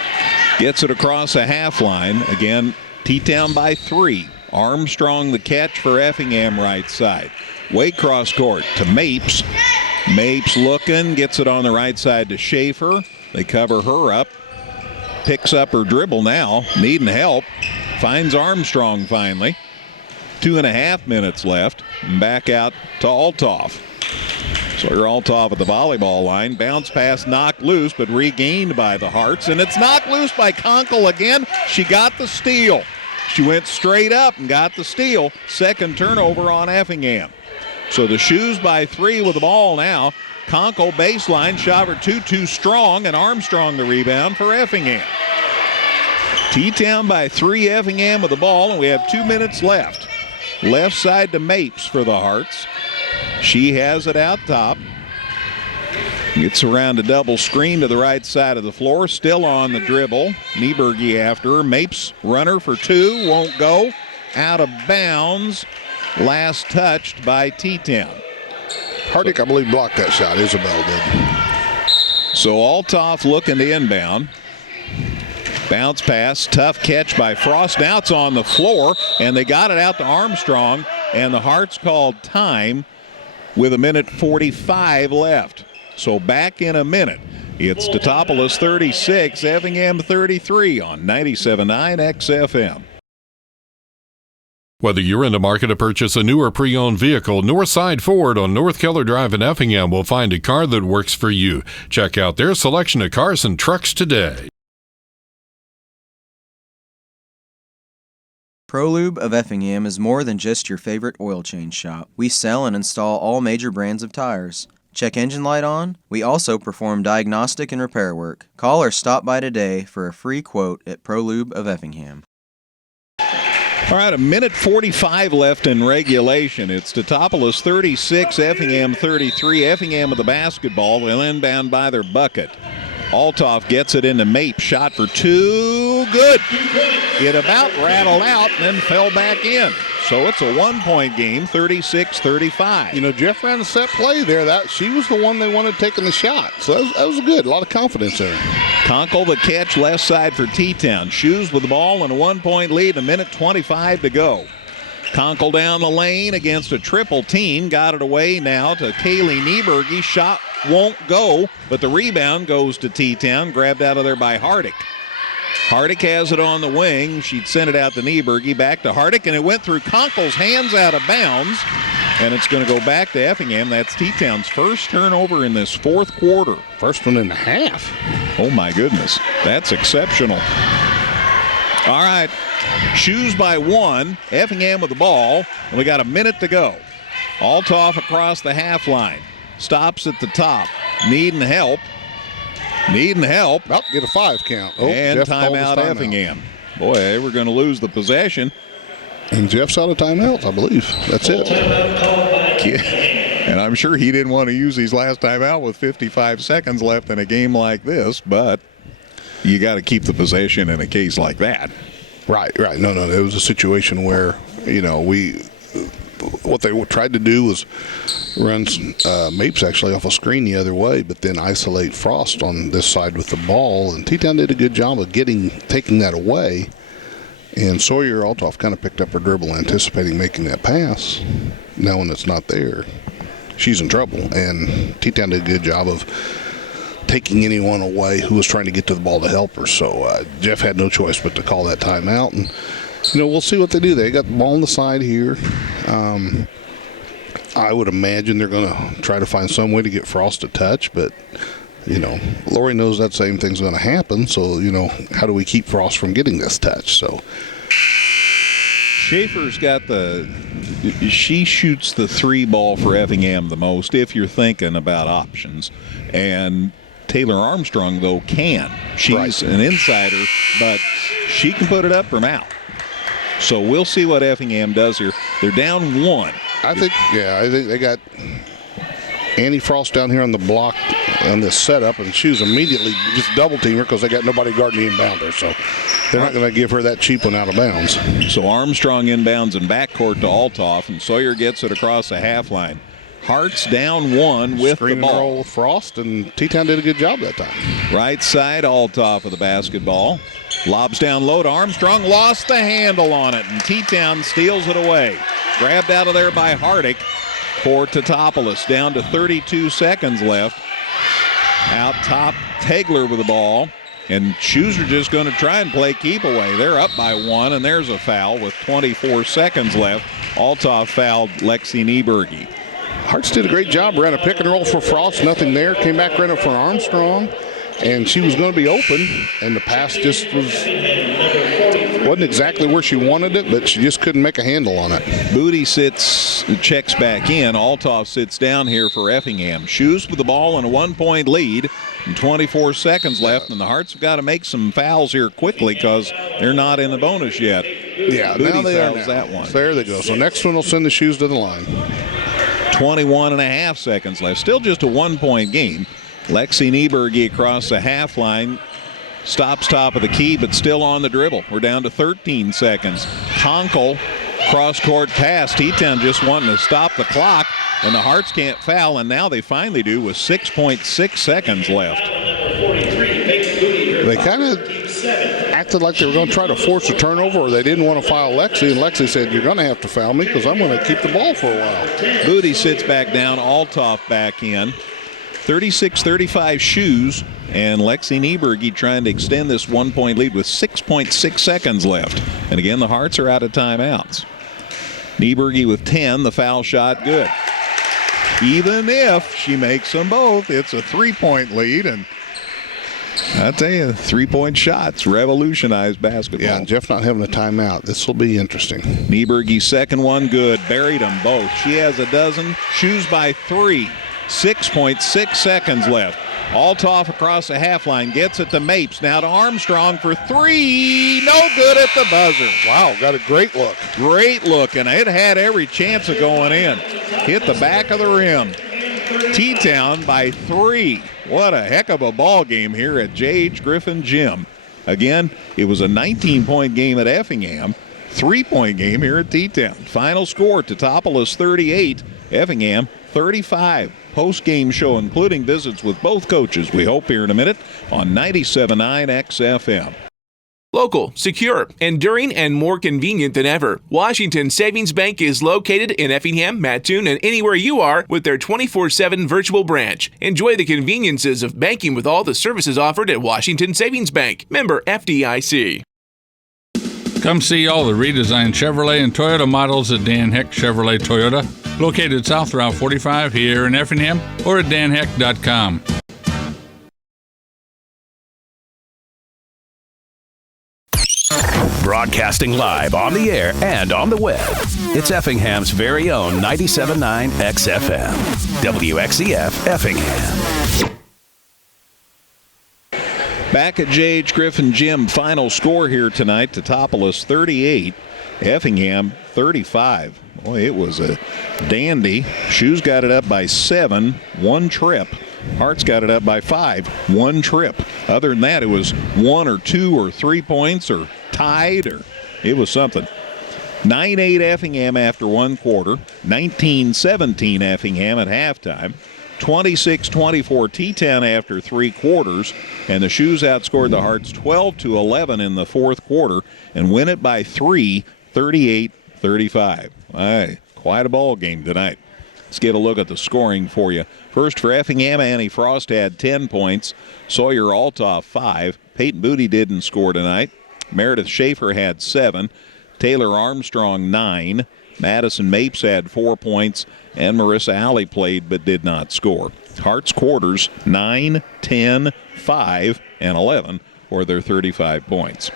Gets it across the half line. Again, T-Town by 3. Armstrong the catch for Effingham right side. Way cross court to Mapes. Mapes looking, gets it on the right side to Schaefer. They cover her up. Picks up her dribble now, needing help. Finds Armstrong finally. 2.5 minutes left. Back out to Altoff. Sawyer Altoff at the volleyball line. Bounce pass knocked loose, but regained by the Hearts. And it's knocked loose by Conkle again. She got the steal. She went straight up and got the steal. Second turnover on Effingham. So the Shoes by 3 with the ball now. Conkle baseline, shot for 2, too strong, and Armstrong the rebound for Effingham. T-Town by 3, Effingham with the ball, and we have 2 minutes left. Left side to Mapes for the Hearts. She has it out top. Gets around a double screen to the right side of the floor. Still on the dribble. Nieberge after her. Mapes runner for 2. Won't go. Out of bounds. Last touched by T-Town. Hardick, I believe, blocked that shot. Isabel did. So Altoff looking to inbound. Bounce pass, tough catch by Frost. Now it's on the floor, and they got it out to Armstrong, and the Hearts called time with 1:45 left. So back in a minute. It's Teutopolis 36, Effingham 33 on 97.9 XFM. Whether you're in the market to purchase a new or pre-owned vehicle, Northside Ford on North Keller Drive in Effingham will find a car that works for you. Check out their selection of cars and trucks today. ProLube of Effingham is more than just your favorite oil change shop. We sell and install all major brands of tires. Check engine light on? We also perform diagnostic and repair work. Call or stop by today for a free quote at ProLube of Effingham. All right, 1:45 left in regulation. It's Teutopolis 36, Effingham 33. Effingham with the basketball. They'll inbound by their bucket. Altoff gets it into Mape. Shot for two. Good. It about rattled out and then fell back in. So it's a 1-point game, 36-35. You know, Jeff ran a set play there. She was the one they wanted taking the shot. So that was good. A lot of confidence there. Conkle the catch left side for T-Town. Shoes with the ball and a 1-point lead, 1:25 to go. Conkle down the lane against a triple team. Got it away now to Kaylee Nieberge. Shot won't go, but the rebound goes to T-Town. Grabbed out of there by Hardick. Hardick has it on the wing. She'd sent it out to Nieberge. Back to Hardick, and it went through Conkle's hands out of bounds. And it's going to go back to Effingham. That's T-Town's first turnover in this fourth quarter. First one and a half. Oh, my goodness. That's exceptional. All right. Shoes by one. Effingham with the ball. And we got a minute to go. Altoff across the half line. Stops at the top. Needing help. Oh, get a 5 count. Oh, and Jeff called his timeout Effingham. Boy, they were going to lose the possession. And Jeff's out of timeouts, I believe. That's it. And I'm sure he didn't want to use his last timeout with 55 seconds left in a game like this, but you got to keep the possession in a case like that. Right. No. It was a situation where, you know, what they tried to do was run Mapes actually off a screen the other way, but then isolate Frost on this side with the ball. And T-Town did a good job of taking that away. And Sawyer Altoff kind of picked up her dribble, anticipating making that pass. Now when it's not there, she's in trouble. And T-Town did a good job of taking anyone away who was trying to get to the ball to help her. So Jeff had no choice but to call that timeout. And, you know, we'll see what they do. They got the ball on the side here. I would imagine they're going to try to find some way to get Frost to touch, but, you know, Lori knows that same thing's going to happen. So, you know, how do we keep Frost from getting this touch? So Schaefer's got she shoots the 3 ball for Effingham the most if you're thinking about options. And Taylor Armstrong, though, can. She's an insider, but she can put it up from out. So we'll see what Effingham does here. They're down 1. I think they got Annie Frost down here on the block on this setup, and she was immediately just double team her because they got nobody guarding the inbounder. So they're not going to give her that cheap one out of bounds. So Armstrong inbounds in backcourt to Altoff, and Sawyer gets it across the half line. Hart's down 1 with Screen the ball. And roll with Frost, and T-Town did a good job that time. Right side, Altoff with the basketball. Lobs down low to Armstrong, lost the handle on it, and T-Town steals it away. Grabbed out of there by Hardick for Teutopolis. Down to 32 seconds left. Out top, Tegler with the ball. And Shoes are just going to try and play keep away. They're up by 1, and there's a foul with 24 seconds left. Altoff fouled Lexi Nieberge. Hartz did a great job. Ran a pick and roll for Frost. Nothing there. Came back, ran it for Armstrong. And she was going to be open. And the pass just wasn't exactly where she wanted it, but she just couldn't make a handle on it. Booty checks back in. Altoff sits down here for Effingham. Shoes with the ball and a 1-point lead. And 24 seconds left. And the Hearts have got to make some fouls here quickly because they're not in the bonus yet. Yeah, Booty now they fouls are now. that one. So there they go. So next one will send the Shoes to the line. 21 and a half seconds left. Still just a 1-point game. Lexi Nieberge across the half line. Stops top of the key, but still on the dribble. We're down to 13 seconds. Conkle, cross-court pass. T-Town just wanting to stop the clock, and the Hearts can't foul, and now they finally do with 6.6 seconds left. They kind of acted like they were going to try to force a turnover, or they didn't want to foul Lexi, and Lexi said, "You're going to have to foul me because I'm going to keep the ball for a while." Booty sits back down, Altoff back in. 36-35 Shoes, and Lexi Nieberge trying to extend this 1-point lead with 6.6 seconds left. And again, the Hearts are out of timeouts. Nieberge with 10, the foul shot good. Even if she makes them both, it's a 3-point lead, and I tell you, 3-point shots revolutionized basketball. Yeah, and Jeff not having a timeout. This will be interesting. Nieberge's second one good. Buried them both. She has a dozen. Shoes by 3. 6.6 seconds left. Althoff across the half line. Gets it to Mapes. Now to Armstrong for 3. No good at the buzzer. Wow, got a great look. Great look, and it had every chance of going in. Hit the back of the rim. T-Town by 3. What a heck of a ball game here at J.H. Griffin Gym. Again, it was a 19-point game at Effingham, 3-point game here at T-Town. Final score, Teutopolis 38, Effingham 35. Post-game show, including visits with both coaches, we hope here in a minute on 97.9 XFM. Local, secure, enduring, and more convenient than ever. Washington Savings Bank is located in Effingham, Mattoon, and anywhere you are with their 24/7 virtual branch. Enjoy the conveniences of banking with all the services offered at Washington Savings Bank. Member FDIC. Come see all the redesigned Chevrolet and Toyota models at Dan Heck Chevrolet Toyota, located South Route 45 here in Effingham, or at danheck.com. Broadcasting live on the air and on the web. It's Effingham's very own 97.9 XFM. WXEF Effingham. Back at J.H. Griffin Gym, final score here tonight, Teutopolis 38, Effingham 35. Boy, it was a dandy. Shoes got it up by 7, 1 trip. Hearts got it up by 5, 1 trip. Other than that, it was 1 or 2 or 3 points or tied, or it was something. 9-8 Effingham after 1 quarter, 19-17 Effingham at halftime, 26-24 T-Town after 3 quarters, and the Shoes outscored the Hearts 12-11 in the 4th quarter and win it by 3, 38-35. Quite a ball game tonight. Let's get a look at the scoring for you. First for Effingham, Annie Frost had 10 points. Sawyer Althoff 5. Peyton Booty didn't score tonight. Meredith Schaefer had 7. Taylor Armstrong 9. Madison Mapes had 4 points. And Marissa Alley played but did not score. Hearts quarters 9, 10, 5, and 11 for their 35 points.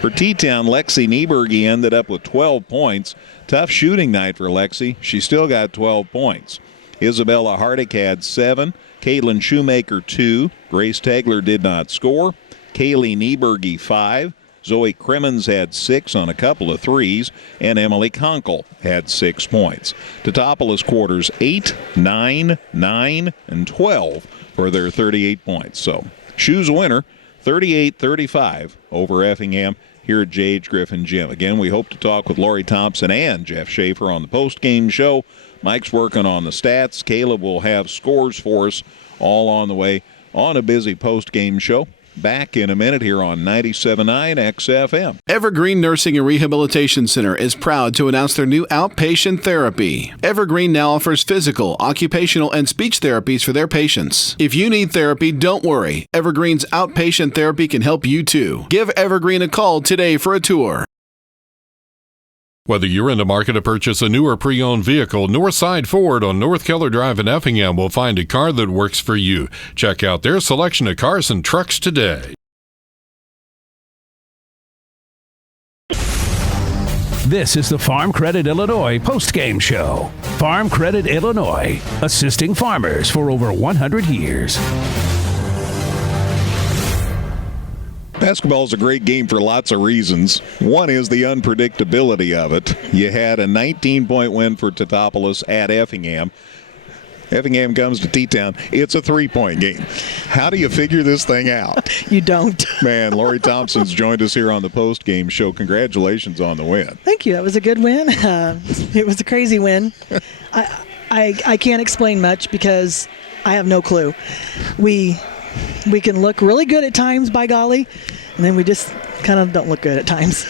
For T-Town, Lexi Nieberge ended up with 12 points. Tough shooting night for Lexi. She still got 12 points. Isabella Hardick had 7. Caitlin Shoemaker 2. Grace Tegler did not score. Kaylee Nieberge 5. Zoe Crimmins had 6 on a couple of threes, and Emily Conkle had 6 points. Teutopolis quarters 8, 9, 9, and 12 for their 38 points. So, Shoes winner, 38-35 over Effingham here at J.H. Griffin Gym. Again, we hope to talk with Lori Thompson and Jeff Schaefer on the post-game show. Mike's working on the stats. Caleb will have scores for us all on the way on a busy post-game show. Back in a minute here on 97.9 XFM. Evergreen Nursing and Rehabilitation Center is proud to announce their new outpatient therapy. Evergreen now offers physical, occupational, and speech therapies for their patients. If you need therapy, don't worry. Evergreen's outpatient therapy can help you too. Give Evergreen a call today for a tour. Whether you're in the market to purchase a new or pre-owned vehicle, Northside Ford on North Keller Drive in Effingham will find a car that works for you. Check out their selection of cars and trucks today. This is the Farm Credit Illinois post-game show. Farm Credit Illinois, assisting farmers for over 100 years. Basketball is a great game for lots of reasons. One is the unpredictability of it. You had a 19-point win for Teutopolis at Effingham. Effingham comes to T-Town. It's a 3-point game. How do you figure this thing out? You don't. Man, Lori Thompson's joined us here on the post-game show. Congratulations on the win. Thank you. That was a good win. It was a crazy win. I can't explain much because I have no clue. We can look really good at times, by golly, and then we just kind of don't look good at times.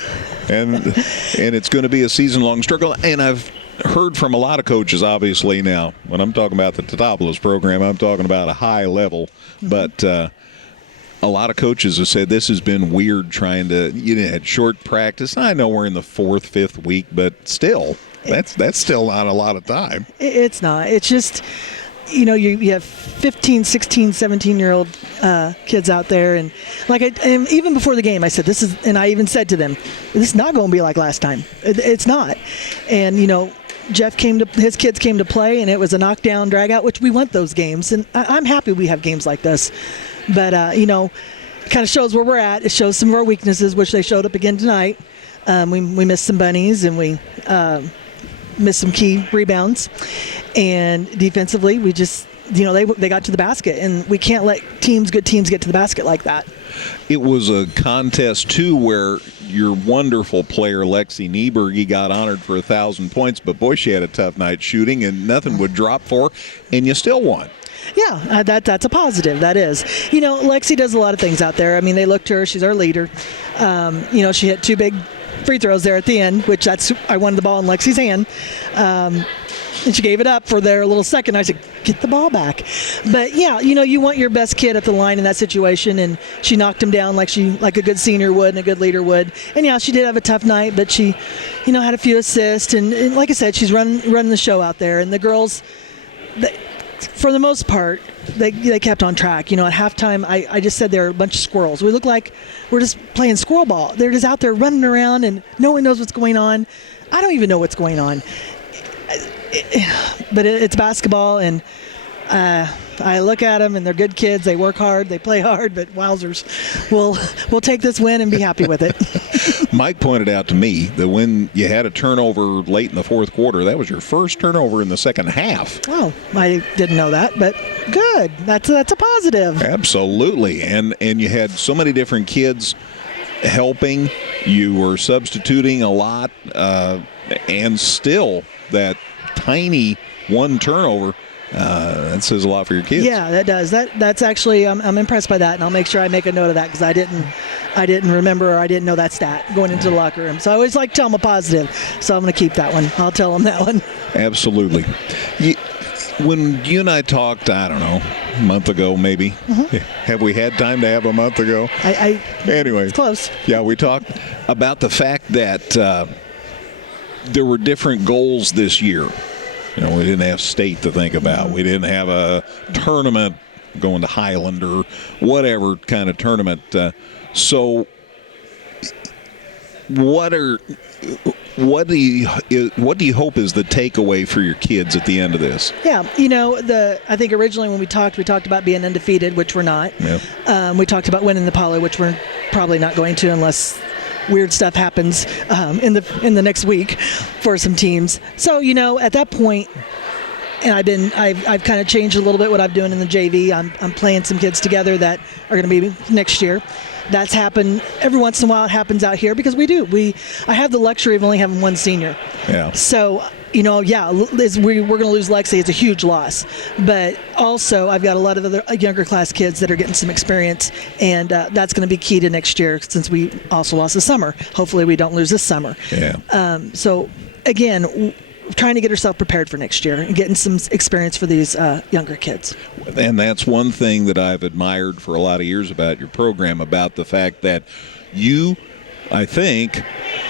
And it's going to be a season-long struggle. And I've heard from a lot of coaches, obviously, now. When I'm talking about the Teutopolis program, I'm talking about a high level. Mm-hmm. But a a lot of coaches have said this has been weird trying to, had short practice. I know we're in the 4th, 5th week, but still, that's still not a lot of time. It's not. It's just, you have 15, 16, 17-year-old kids out there. And and even before the game, I said, and I even said to them, this is not going to be like last time. It's not. And, his kids came to play, and it was a knockdown, drag-out, which we want those games. And I'm happy we have games like this. But, it kind of shows where we're at. It shows some of our weaknesses, which they showed up again tonight. We missed some bunnies, and we missed some key rebounds. And defensively, we just, they got to the basket. And we can't let good teams get to the basket like that. It was a contest, too, where your wonderful player, Lexi Nieberge, got honored for 1,000 points. But, boy, she had a tough night shooting, and nothing would drop for her, and you still won. Yeah, that's a positive. That is. Lexi does a lot of things out there. I mean, they look to her. She's our leader. She hit 2 big free throws there at the end, which I wanted the ball in Lexi's hand. And she gave it up for their little second. I said, get the ball back. But, yeah, you want your best kid at the line in that situation, and she knocked him down like a good senior would and a good leader would. And, yeah, she did have a tough night, but she, had a few assists. And like I said, she's running the show out there. And the girls, for the most part, they kept on track. At halftime, I just said they're a bunch of squirrels. We look like we're just playing squirrel ball. They're just out there running around, and no one knows what's going on. I don't even know what's going on. But it's basketball, and I look at them, and they're good kids. They work hard. They play hard, but wowzers. We'll take this win and be happy with it. Mike pointed out to me that when you had a turnover late in the 4th quarter, that was your first turnover in the second half. Oh, I didn't know that, but good. That's a positive. Absolutely. And you had so many different kids helping. You were substituting a lot, and still that tiny one turnover, that says a lot for your kids. Yeah, that does. That's actually, I'm impressed by that, and I'll make sure I make a note of that, because I didn't remember, or I didn't know that stat going into the locker room. So I always like to tell them a positive, so I'm going to keep that one. I'll tell them that one. Absolutely. When you and I talked, I don't know, a month ago maybe. Mm-hmm. Have we had time to have a month ago? Anyway. It's close. Yeah, we talked about the fact that there were different goals this year. We didn't have state to think about. We didn't have a tournament going to Highland or whatever kind of tournament. So what do you hope is the takeaway for your kids at the end of this? Yeah, I think originally when we talked about being undefeated, which we're not. Yeah. We talked about winning the Poly, which we're probably not going to unless weird stuff happens in the next week for some teams. So at that point, and I've kind of changed a little bit what I'm doing in the JV. I'm playing some kids together that are going to be next year. That's happened every once in a while. It happens out here because I have the luxury of only having one senior. Yeah. So we're going to lose Lexi. It's a huge loss, but also I've got a lot of other younger class kids that are getting some experience, and that's going to be key to next year since we also lost this summer. Hopefully we don't lose this summer. Yeah. So again, trying to get herself prepared for next year and getting some experience for these younger kids. And that's one thing that I've admired for a lot of years about your program, about the fact that you, I think,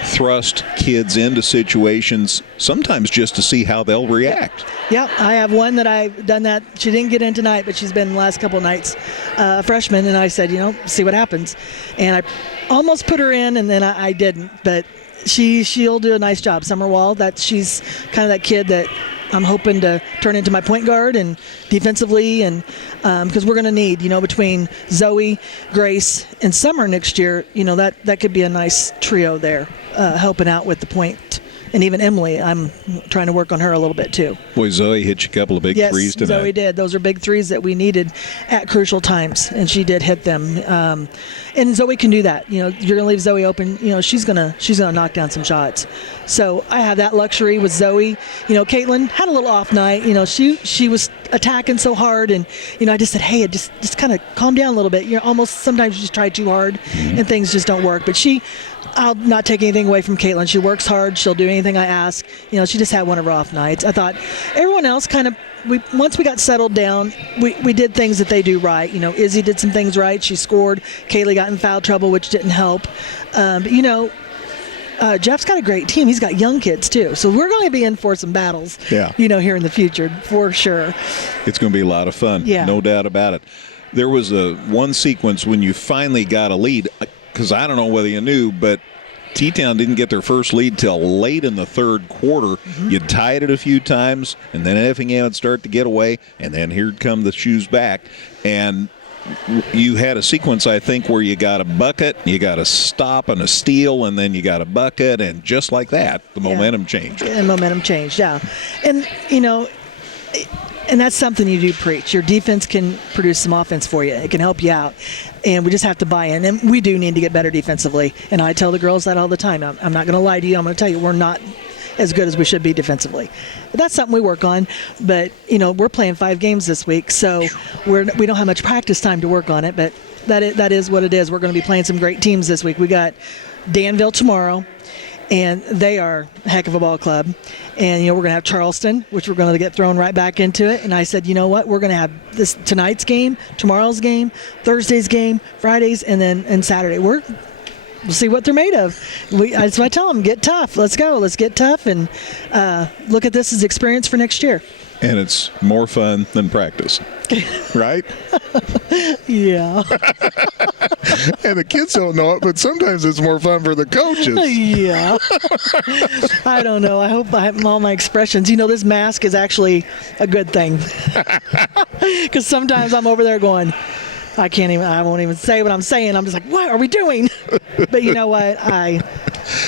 thrust kids into situations sometimes just to see how they'll react. Yeah, I have one that I've done that. She didn't get in tonight, but she's been the last couple of nights, a freshman, and I said, see what happens. And I almost put her in, and then I didn't, but she'll do a nice job. Summer Wall, she's kind of that kid that I'm hoping to turn into my point guard and defensively, and because we're going to need, between Zoe, Grace, and Summer next year, that could be a nice trio there, helping out with the point. And even Emily, I'm trying to work on her a little bit too. Boy, Zoe hit you a couple of big threes tonight. Yes, Zoe did. Those are big threes that we needed at crucial times, and she did hit them. And Zoe can do that. You're going to leave Zoe open. She's gonna knock down some shots. So I have that luxury with Zoe. Caitlin had a little off night. She was attacking so hard, and I just said, hey, just kind of calm down a little bit. Sometimes you just try too hard, and things just don't work. But I'll not take anything away from Caitlin. She works hard. She'll do anything I ask. She just had one of her off nights. I thought everyone else kind of, once we got settled down, we did things that they do right. Izzy did some things right. She scored. Kaylee got in foul trouble, which didn't help. But Jeff's got a great team. He's got young kids too, so we're going to be in for some battles. Yeah. Here in the future for sure. It's going to be a lot of fun. Yeah. No doubt about it. There was one sequence when you finally got a lead, because I don't know whether you knew, but T-Town didn't get their first lead till late in the third quarter. Mm-hmm. You tied it a few times, and then Effingham would start to get away, and then here'd come the shoes back. And you had a sequence, I think, where you got a bucket, you got a stop and a steal, and then you got a bucket, and just like that, the momentum changed. And momentum changed, yeah. And, and that's something you do preach. Your defense can produce some offense for you. It can help you out. And we just have to buy in. And we do need to get better defensively. And I tell the girls that all the time. I'm not going to lie to you. I'm going to tell you we're not as good as we should be defensively. But that's something we work on. But, we're playing 5 games this week, so we don't have much practice time to work on it. But that is what it is. We're going to be playing some great teams this week. We got Danville tomorrow, and they are a heck of a ball club. And, we're going to have Charleston, which we're going to get thrown right back into it. And I said, you know what? We're going to have tonight's game, tomorrow's game, Thursday's game, Fridays, and Saturday. We'll see what they're made of. That's what I tell them. Get tough. Let's go. Let's get tough and look at this as experience for next year. And it's more fun than practice, right? Yeah. And the kids don't know it, but sometimes it's more fun for the coaches. Yeah. I don't know. I hope I have all my expressions. This mask is actually a good thing. Because sometimes I'm over there going, I won't even say what I'm saying. I'm just like, what are we doing? But you know what?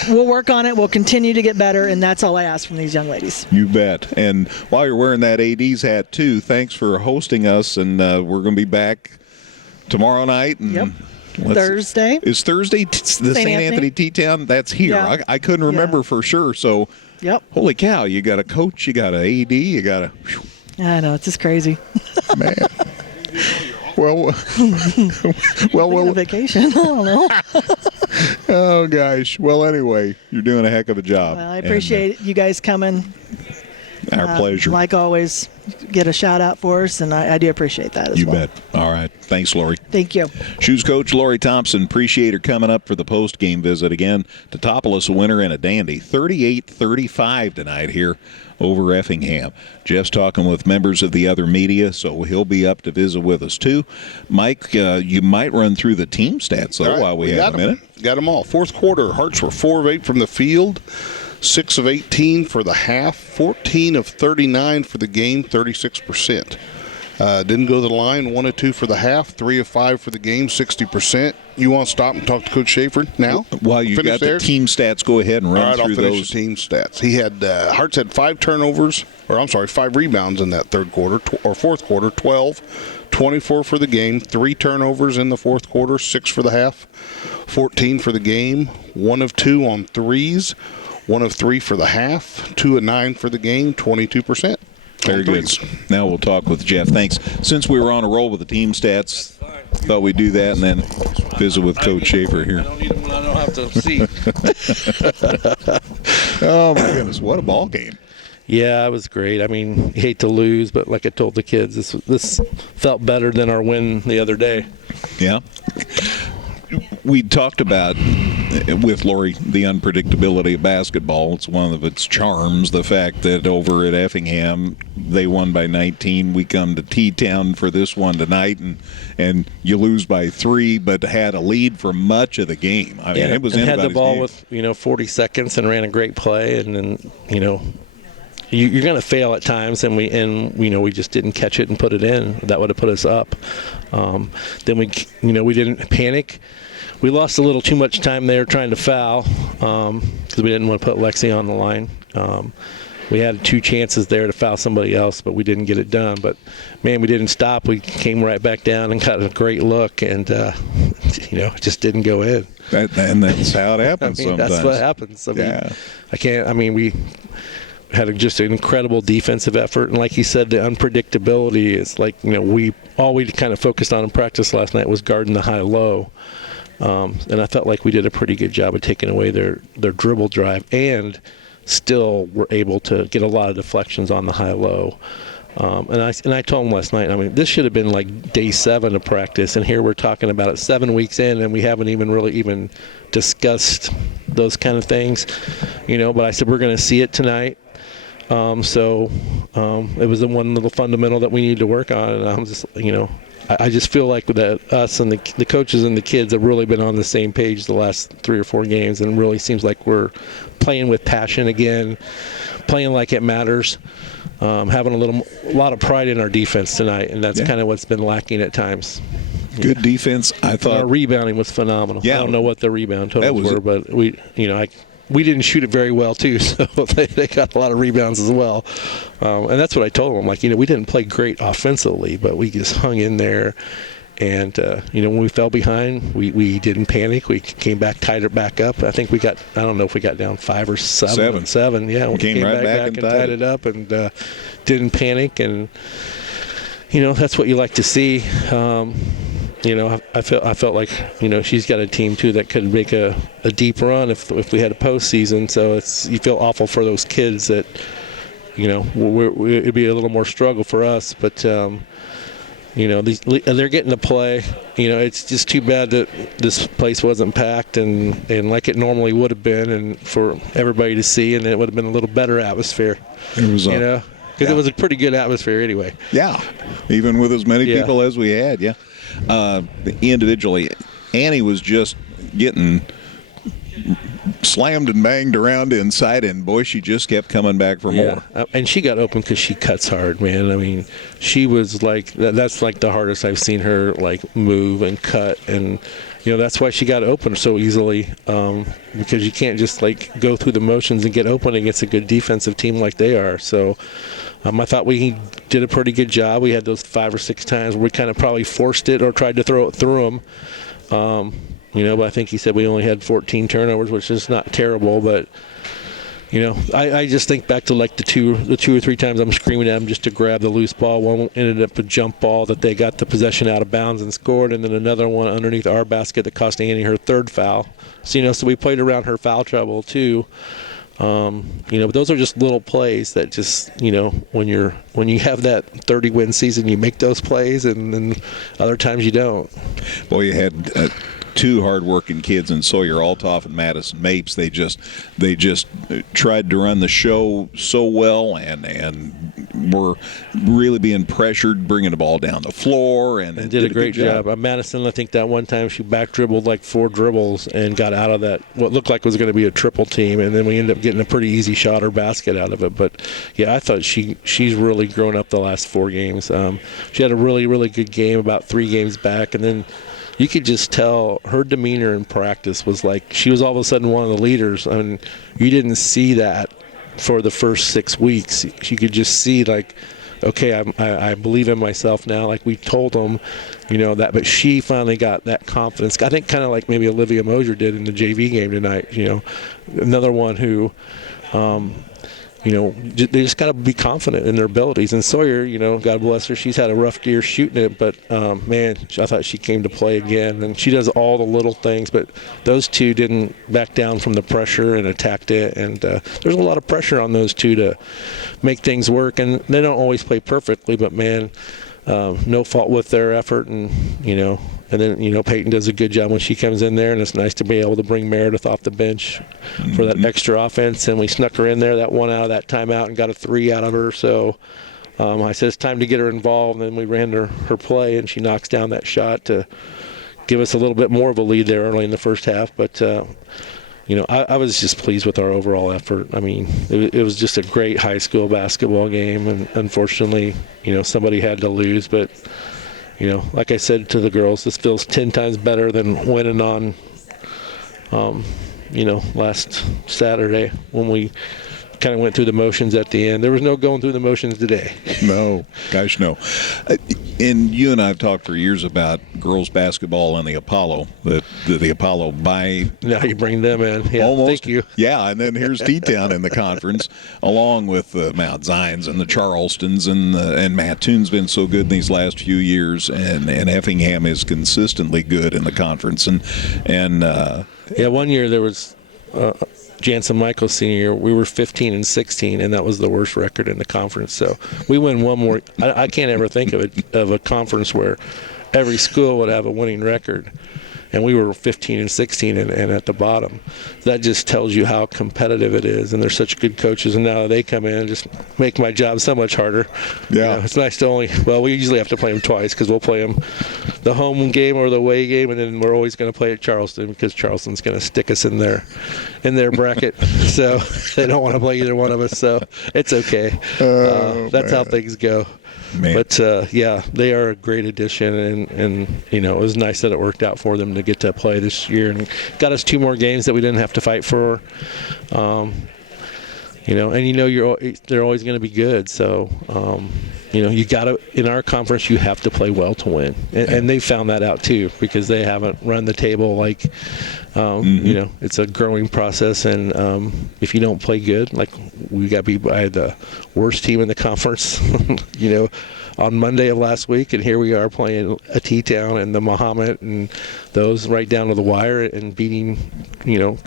We'll work on it. We'll continue to get better, and that's all I ask from these young ladies. You bet. And while you're wearing that AD's hat, too, thanks for hosting us, and we're going to be back tomorrow night. And yep. Thursday. Is Thursday the St. Anthony T-Town? That's here. Yeah. I couldn't remember for sure. So, yep. Holy cow, you got a coach, you got an AD, you got a... I know, it's just crazy. Man. Well, on vacation. I don't know. Oh, gosh. Well, anyway, you're doing a heck of a job. Well, I appreciate you guys coming. Our pleasure. Like always, get a shout out for us, and I do appreciate that as well. You bet. All right. Thanks, Lori. Thank you. Shoes coach Lori Thompson. Appreciate her coming up for the post-game visit. Again, Teutopolis a winner and a dandy. 38-35 tonight here over Effingham. Jeff's talking with members of the other media, so he'll be up to visit with us too. Mike, you might run through the team stats though while we have a minute. Got them all. Fourth quarter, Hearts were 4 of 8 from the field, 6 of 18 for the half, 14 of 39 for the game, 36%. Didn't go to the line, 1 of 2 for the half, 3 of 5 for the game, 60%. You want to stop and talk to Coach Schaefer now? While you got the team stats, go ahead and run through those. I'll finish the team stats. He had Hearts had 5 rebounds in that third quarter or fourth quarter, 12, 24 for the game, 3 turnovers in the fourth quarter, 6 for the half, 14 for the game, 1 of 2 on threes, 1 of 3 for the half, 2 of 9 for the game, 22%. Very good. Now we'll talk with Jeff. Thanks. Since we were on a roll with the team stats, thought we'd do that and then visit with Coach Schaefer here. I don't need them when I don't have to see. Oh, my goodness. What a ball game. Yeah, it was great. I mean, you hate to lose, but like I told the kids, this felt better than our win the other day. Yeah. We talked about, with Lori, the unpredictability of basketball. It's one of its charms, the fact that over at Effingham, they won by 19. We come to T-Town for this one tonight, and you lose by 3, but had a lead for much of the game. I mean, it was anybody's had the ball game. With 40 seconds and ran a great play, and then you're going to fail at times, and we just didn't catch it and put it in. That would have put us up. Then we didn't panic. We lost a little too much time there trying to foul because we didn't want to put Lexi on the line. We had 2 chances there to foul somebody else, but we didn't get it done. But, man, we didn't stop. We came right back down and got a great look, and, it just didn't go in. And that's how it happens sometimes. That's what happens. had just an incredible defensive effort. And like he said, the unpredictability is like, we kind of focused on in practice last night was guarding the high-low. And I felt like we did a pretty good job of taking away their dribble drive and still were able to get a lot of deflections on the high-low. And I told him last night, I mean, this should have been like day 7 of practice, and here we're talking about it 7 weeks in, and we haven't even discussed those kind of things, But I said we're going to see it tonight. So it was the one little fundamental that we need to work on, and I'm just, I just feel like that us and the coaches and the kids have really been on the same page the last 3 or 4 games, and it really seems like we're playing with passion again, playing like it matters. Having a lot of pride in our defense tonight, and that's kind of what's been lacking at times. Good defense, I thought. Our rebounding was phenomenal. Yeah. I don't know what the rebound totals were, but we didn't shoot it very well too, so they got a lot of rebounds as well. And that's what I told them. Like, we didn't play great offensively, but we just hung in there. And, when we fell behind, we didn't panic. We came back, tied it back up. I think I don't know if we got down 5 or 7. 7, yeah. We came right back and tied it up and didn't panic. And, that's what you like to see. I felt like, she's got a team, too, that could make a deep run if we had a postseason. So you feel awful for those kids that, it'd be a little more struggle for us. But, they're getting to play. It's just too bad that this place wasn't packed and like it normally would have been, and for everybody to see, and it would have been a little better atmosphere. It was, because it was a pretty good atmosphere anyway. Yeah, even with as many people as we had. Yeah, individually, Annie was just getting slammed and banged around inside, and boy, she just kept coming back for more. And she got open because she cuts hard, man. I mean, she was like, that's like the hardest I've seen her like move and cut, and that's why she got open so easily, because you can't just like go through the motions and get open against a good defensive team like they are. So I thought we did a pretty good job. We had those 5 or 6 times where we kind of probably forced it or tried to throw it through them. But I think he said we only had 14 turnovers, which is not terrible. But, I just think back to like the two or three times I'm screaming at him just to grab the loose ball. One ended up a jump ball that they got the possession out of bounds and scored, and then another one underneath our basket that cost Annie her 3rd foul. So, so we played around her foul trouble too. But those are just little plays that just, when you have that 30-win season, you make those plays, and then other times you don't. Well, you had 2 hard-working kids in Sawyer Altoff and Madison Mapes. They just tried to run the show so well and were really being pressured, bringing the ball down the floor, and did a great job. Madison, I think that one time she back dribbled like 4 dribbles and got out of that what looked like was going to be a triple team, and then we ended up getting a pretty easy shot or basket out of it. But yeah, I thought she's really grown up the last 4 games. She had a really, really good game about 3 games back, and then you could just tell her demeanor in practice was like she was all of a sudden one of the leaders. I mean, you didn't see that for the first 6 weeks. You could just see like, okay, I believe in myself now. Like we told them, that. But she finally got that confidence. I think kind of like maybe Olivia Mosier did in the JV game tonight. Another one who. They just got to be confident in their abilities. And Sawyer, God bless her, she's had a rough year shooting it, but man, I thought she came to play again. And she does all the little things, but those 2 didn't back down from the pressure and attacked it. And there's a lot of pressure on those 2 to make things work. And they don't always play perfectly, but man, no fault with their effort. And then Peyton does a good job when she comes in there, and it's nice to be able to bring Meredith off the bench for that extra offense. And we snuck her in there that one out of that timeout and got a 3 out of her. So I said it's time to get her involved, and then we ran her play, and she knocks down that shot to give us a little bit more of a lead there early in the first half. But I was just pleased with our overall effort. I mean, it was just a great high school basketball game, and unfortunately, somebody had to lose, but. Like I said to the girls, this feels 10 times better than winning on, last Saturday when we kind of went through the motions at the end. There was no going through the motions today. No, gosh, no. And you and I have talked for years about girls basketball and the Apollo, the Apollo by. Now you bring them in. Yeah, almost. Thank you. Yeah, and then here's T-Town in the conference, along with the Mount Zions and the Charlestons, and Mattoon's been so good in these last few years, and Effingham is consistently good in the conference, and yeah, one year there was. Jansen Michael's senior year, we were 15-16, and that was the worst record in the conference. So we win one more. I can't ever think of a conference where every school would have a winning record, and we were 15-16 and at the bottom. That just tells you how competitive it is, and they're such good coaches. And now they come in and just make my job so much harder. Yeah, it's nice to we usually have to play them twice because we'll play them the home game or the away game, and then we're always going to play at Charleston because Charleston's going to stick us in their bracket. So they don't want to play either one of us. So it's okay. That's how things go. Man. But yeah, they are a great addition, and it was nice that it worked out for them to get to play this year and got us 2 more games that we didn't have to fight for. They're always going to be good. So you got to, in our conference, you have to play well to win, and they found that out too because they haven't run the table like. It's a growing process, and if you don't play good, like we got beat by the worst team in the conference, on Monday of last week, and here we are playing a T-Town and the Muhammad and those right down to the wire and beating,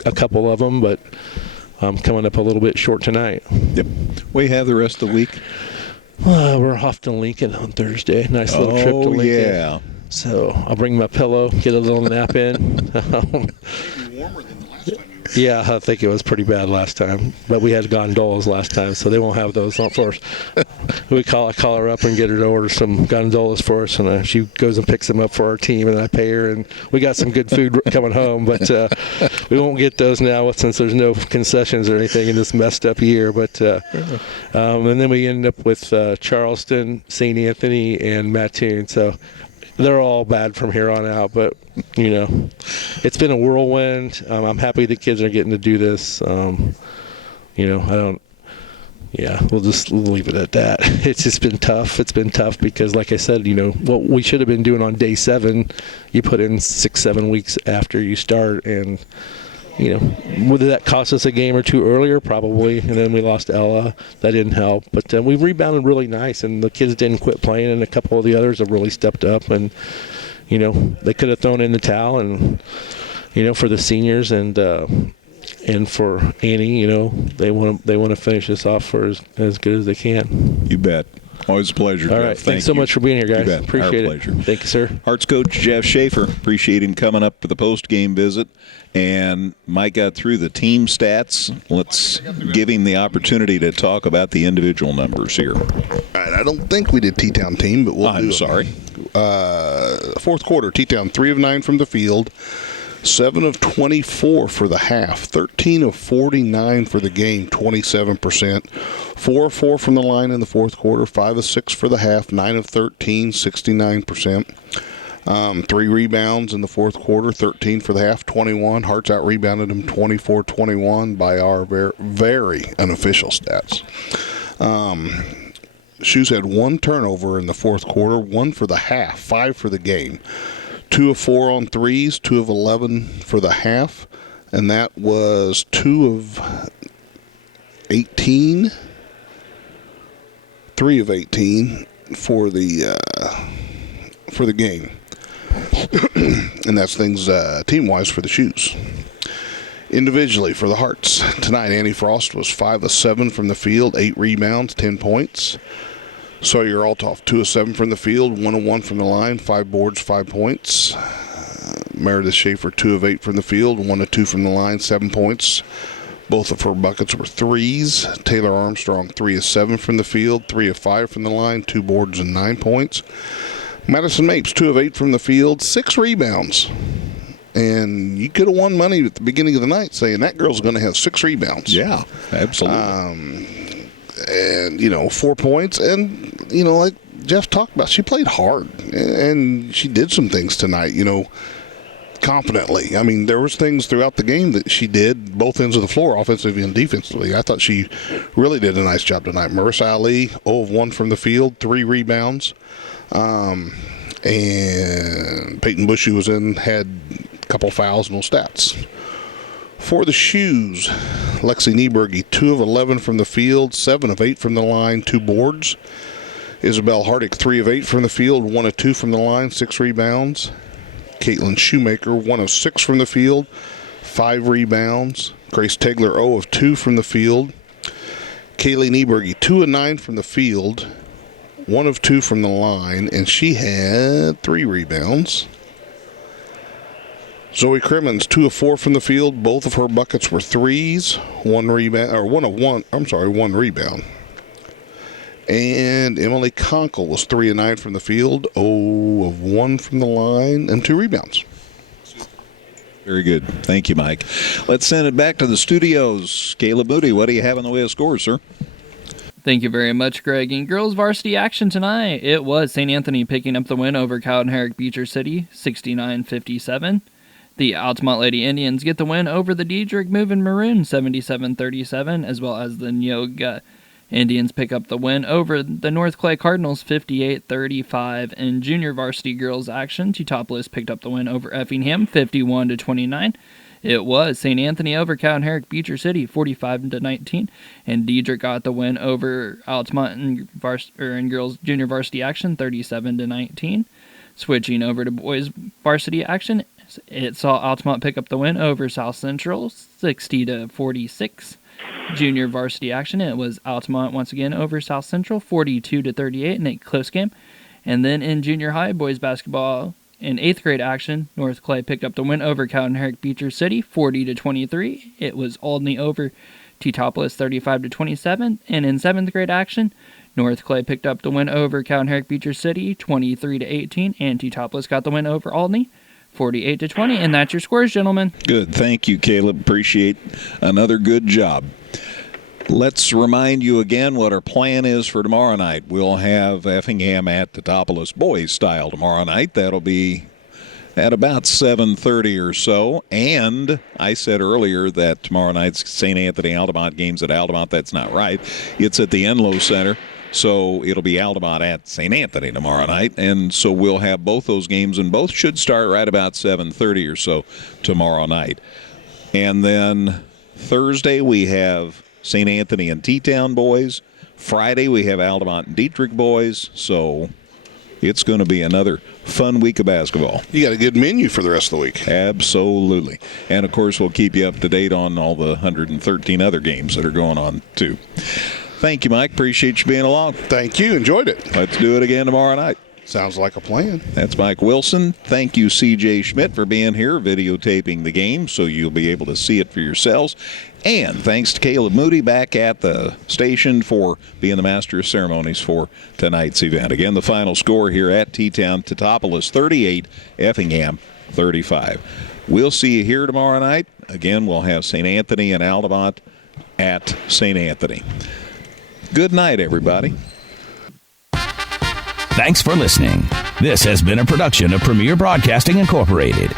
a couple of them, but coming up a little bit short tonight. Yep. We have the rest of the week. We're off to Lincoln on Thursday. Nice little trip to Lincoln. Yeah. So I'll bring my pillow, get a little nap in. Yeah, I think it was pretty bad last time, but we had gondolas last time, so they won't have those for us. I call her up and get her to order some gondolas for us, and she goes and picks them up for our team, and I pay her, and we got some good food coming home, but we won't get those now since there's no concessions or anything in this messed up year. But and then we end up with Charleston, St. Anthony, and Mattoon. So they're all bad from here on out, but it's been a whirlwind. I'm happy the kids are getting to do this. We'll just leave it at that. It's just been tough. It's been tough because, like I said, what we should have been doing on day 7, you put in 6-7 weeks after you start, and would that cost us a game or 2 earlier? Probably. And then we lost Ella. That didn't help. But we rebounded really nice, and the kids didn't quit playing, and a couple of the others have really stepped up. And, they could have thrown in the towel, and, for the seniors and for Annie, they want to finish this off for as good as they can. You bet. Always a pleasure, All Jeff. right. Thanks so much for being here, guys. You bet. Appreciate Our pleasure. it. Thank you, sir. Hearts coach Jeff Schaefer. Appreciate him coming up for the post-game visit. And Mike got through the team stats. Let's give him the opportunity to talk about the individual numbers here. All right, I don't think we did T-Town team, but we'll do it. I'm sorry. Fourth quarter, T-Town 3 of 9 from the field, 7 of 24 for the half, 13 of 49 for the game, 27%, 4 of 4 from the line in the fourth quarter, 5 of 6 for the half, 9 of 13, 69%. 3 rebounds in the fourth quarter, 13 for the half, 21. Hearts out-rebounded them 24-21 by our very, very unofficial stats. Shoes had 1 turnover in the fourth quarter, 1 for the half, 5 for the game. 2 of 4 on threes, 2 of 11 for the half, and that was 2 of 18, 3 of 18 for the game. And that's things team-wise for the Shoes. Individually for the Hearts, tonight Annie Frost was 5 of 7 from the field, 8 rebounds, 10 points. Sawyer Altoff, 2 of 7 from the field, 1 of 1 from the line, 5 boards, 5 points. Meredith Schaefer, 2 of 8 from the field, 1 of 2 from the line, 7 points. Both of her buckets were threes. Taylor Armstrong, 3 of 7 from the field, 3 of 5 from the line, 2 boards and 9 points. Madison Mapes, 2 of 8 from the field, 6 rebounds. And you could have won money at the beginning of the night saying that girl's going to have 6 rebounds. Yeah, absolutely. And, 4 points. And, like Jeff talked about, she played hard. And she did some things tonight, confidently. I mean, there was things throughout the game that she did, both ends of the floor, offensively and defensively. I thought she really did a nice job tonight. Marissa Ali, 0 of 1 from the field, 3 rebounds. And Peyton Bushy was in, had a couple fouls, no stats. For the shoes, Lexi Nieberge, 2 of 11 from the field, 7 of 8 from the line, 2 boards. Isabel Hardick, 3 of 8 from the field, 1 of 2 from the line, 6 rebounds. Caitlin Shoemaker, 1 of 6 from the field, 5 rebounds. Grace Tegler, 0 of 2 from the field. Kaylee Nieberge, 2 of 9 from the field, 1 of 2 from the line, and she had 3 rebounds. Zoe Crimmins, 2 of 4 from the field. Both of her buckets were threes. 1 rebound. And Emily Conkle was 3 of 9 from the field, 0 of 1 from the line, and 2 rebounds. Very good. Thank you, Mike. Let's send it back to the studios. Caleb Moody, what do you have in the way of scores, sir? Thank you very much, Greg. In girls varsity action tonight, it was St. Anthony picking up the win over Cowden-Herrick Beecher City, 69-57. The Altamont Lady Indians get the win over the Diedrich Moving Maroon, 77-37, as well as the Neoga Indians pick up the win over the North Clay Cardinals, 58-35. In junior varsity girls action, Teutopolis picked up the win over Effingham, 51-29. It was St. Anthony over Cowden-Herrick Beecher City, 45-19, and Diedrich got the win over Altamont in girls junior varsity action, 37-19. Switching over to boys varsity action, it saw Altamont pick up the win over South Central, 60-46. Junior varsity action, it was Altamont once again over South Central, 42-38 in a close game. And then in junior high boys basketball, in 8th grade action, North Clay picked up the win over Cowden-Herrick Beecher City, 40-23. It was Aldney over Teutopolis, 35-27. And in 7th grade action, North Clay picked up the win over Cowden-Herrick Beecher City, 23-18. And Teutopolis got the win over Aldney, 48-20. And that's your scores, gentlemen. Good. Thank you, Caleb. Appreciate another good job. Let's remind you again what our plan is for tomorrow night. We'll have Effingham at Teutopolis boys style tomorrow night. That'll be at about 7:30 or so. And I said earlier that tomorrow night's St. Anthony Altamont game's at Altamont. That's not right. It's at the Enloe Center. So it'll be Altamont at St. Anthony tomorrow night. And so we'll have both those games, and both should start right about 7:30 or so tomorrow night. And then Thursday we have St. Anthony and T-Town boys. Friday we have Altamont and Diedrich boys. So it's going to be another fun week of basketball. You got a good menu for the rest of the week. Absolutely. And, of course, we'll keep you up to date on all the 113 other games that are going on, too. Thank you, Mike. Appreciate you being along. Thank you. Enjoyed it. Let's do it again tomorrow night. Sounds like a plan. That's Mike Wilson. Thank you, C.J. Schmidt, for being here, videotaping the game so you'll be able to see it for yourselves. And thanks to Caleb Moody back at the station for being the master of ceremonies for tonight's event. Again, the final score here at T-Town, Teutopolis 38, Effingham 35. We'll see you here tomorrow night. Again, we'll have St. Anthony and Altamont at St. Anthony. Good night, everybody. Thanks for listening. This has been a production of Premier Broadcasting Incorporated.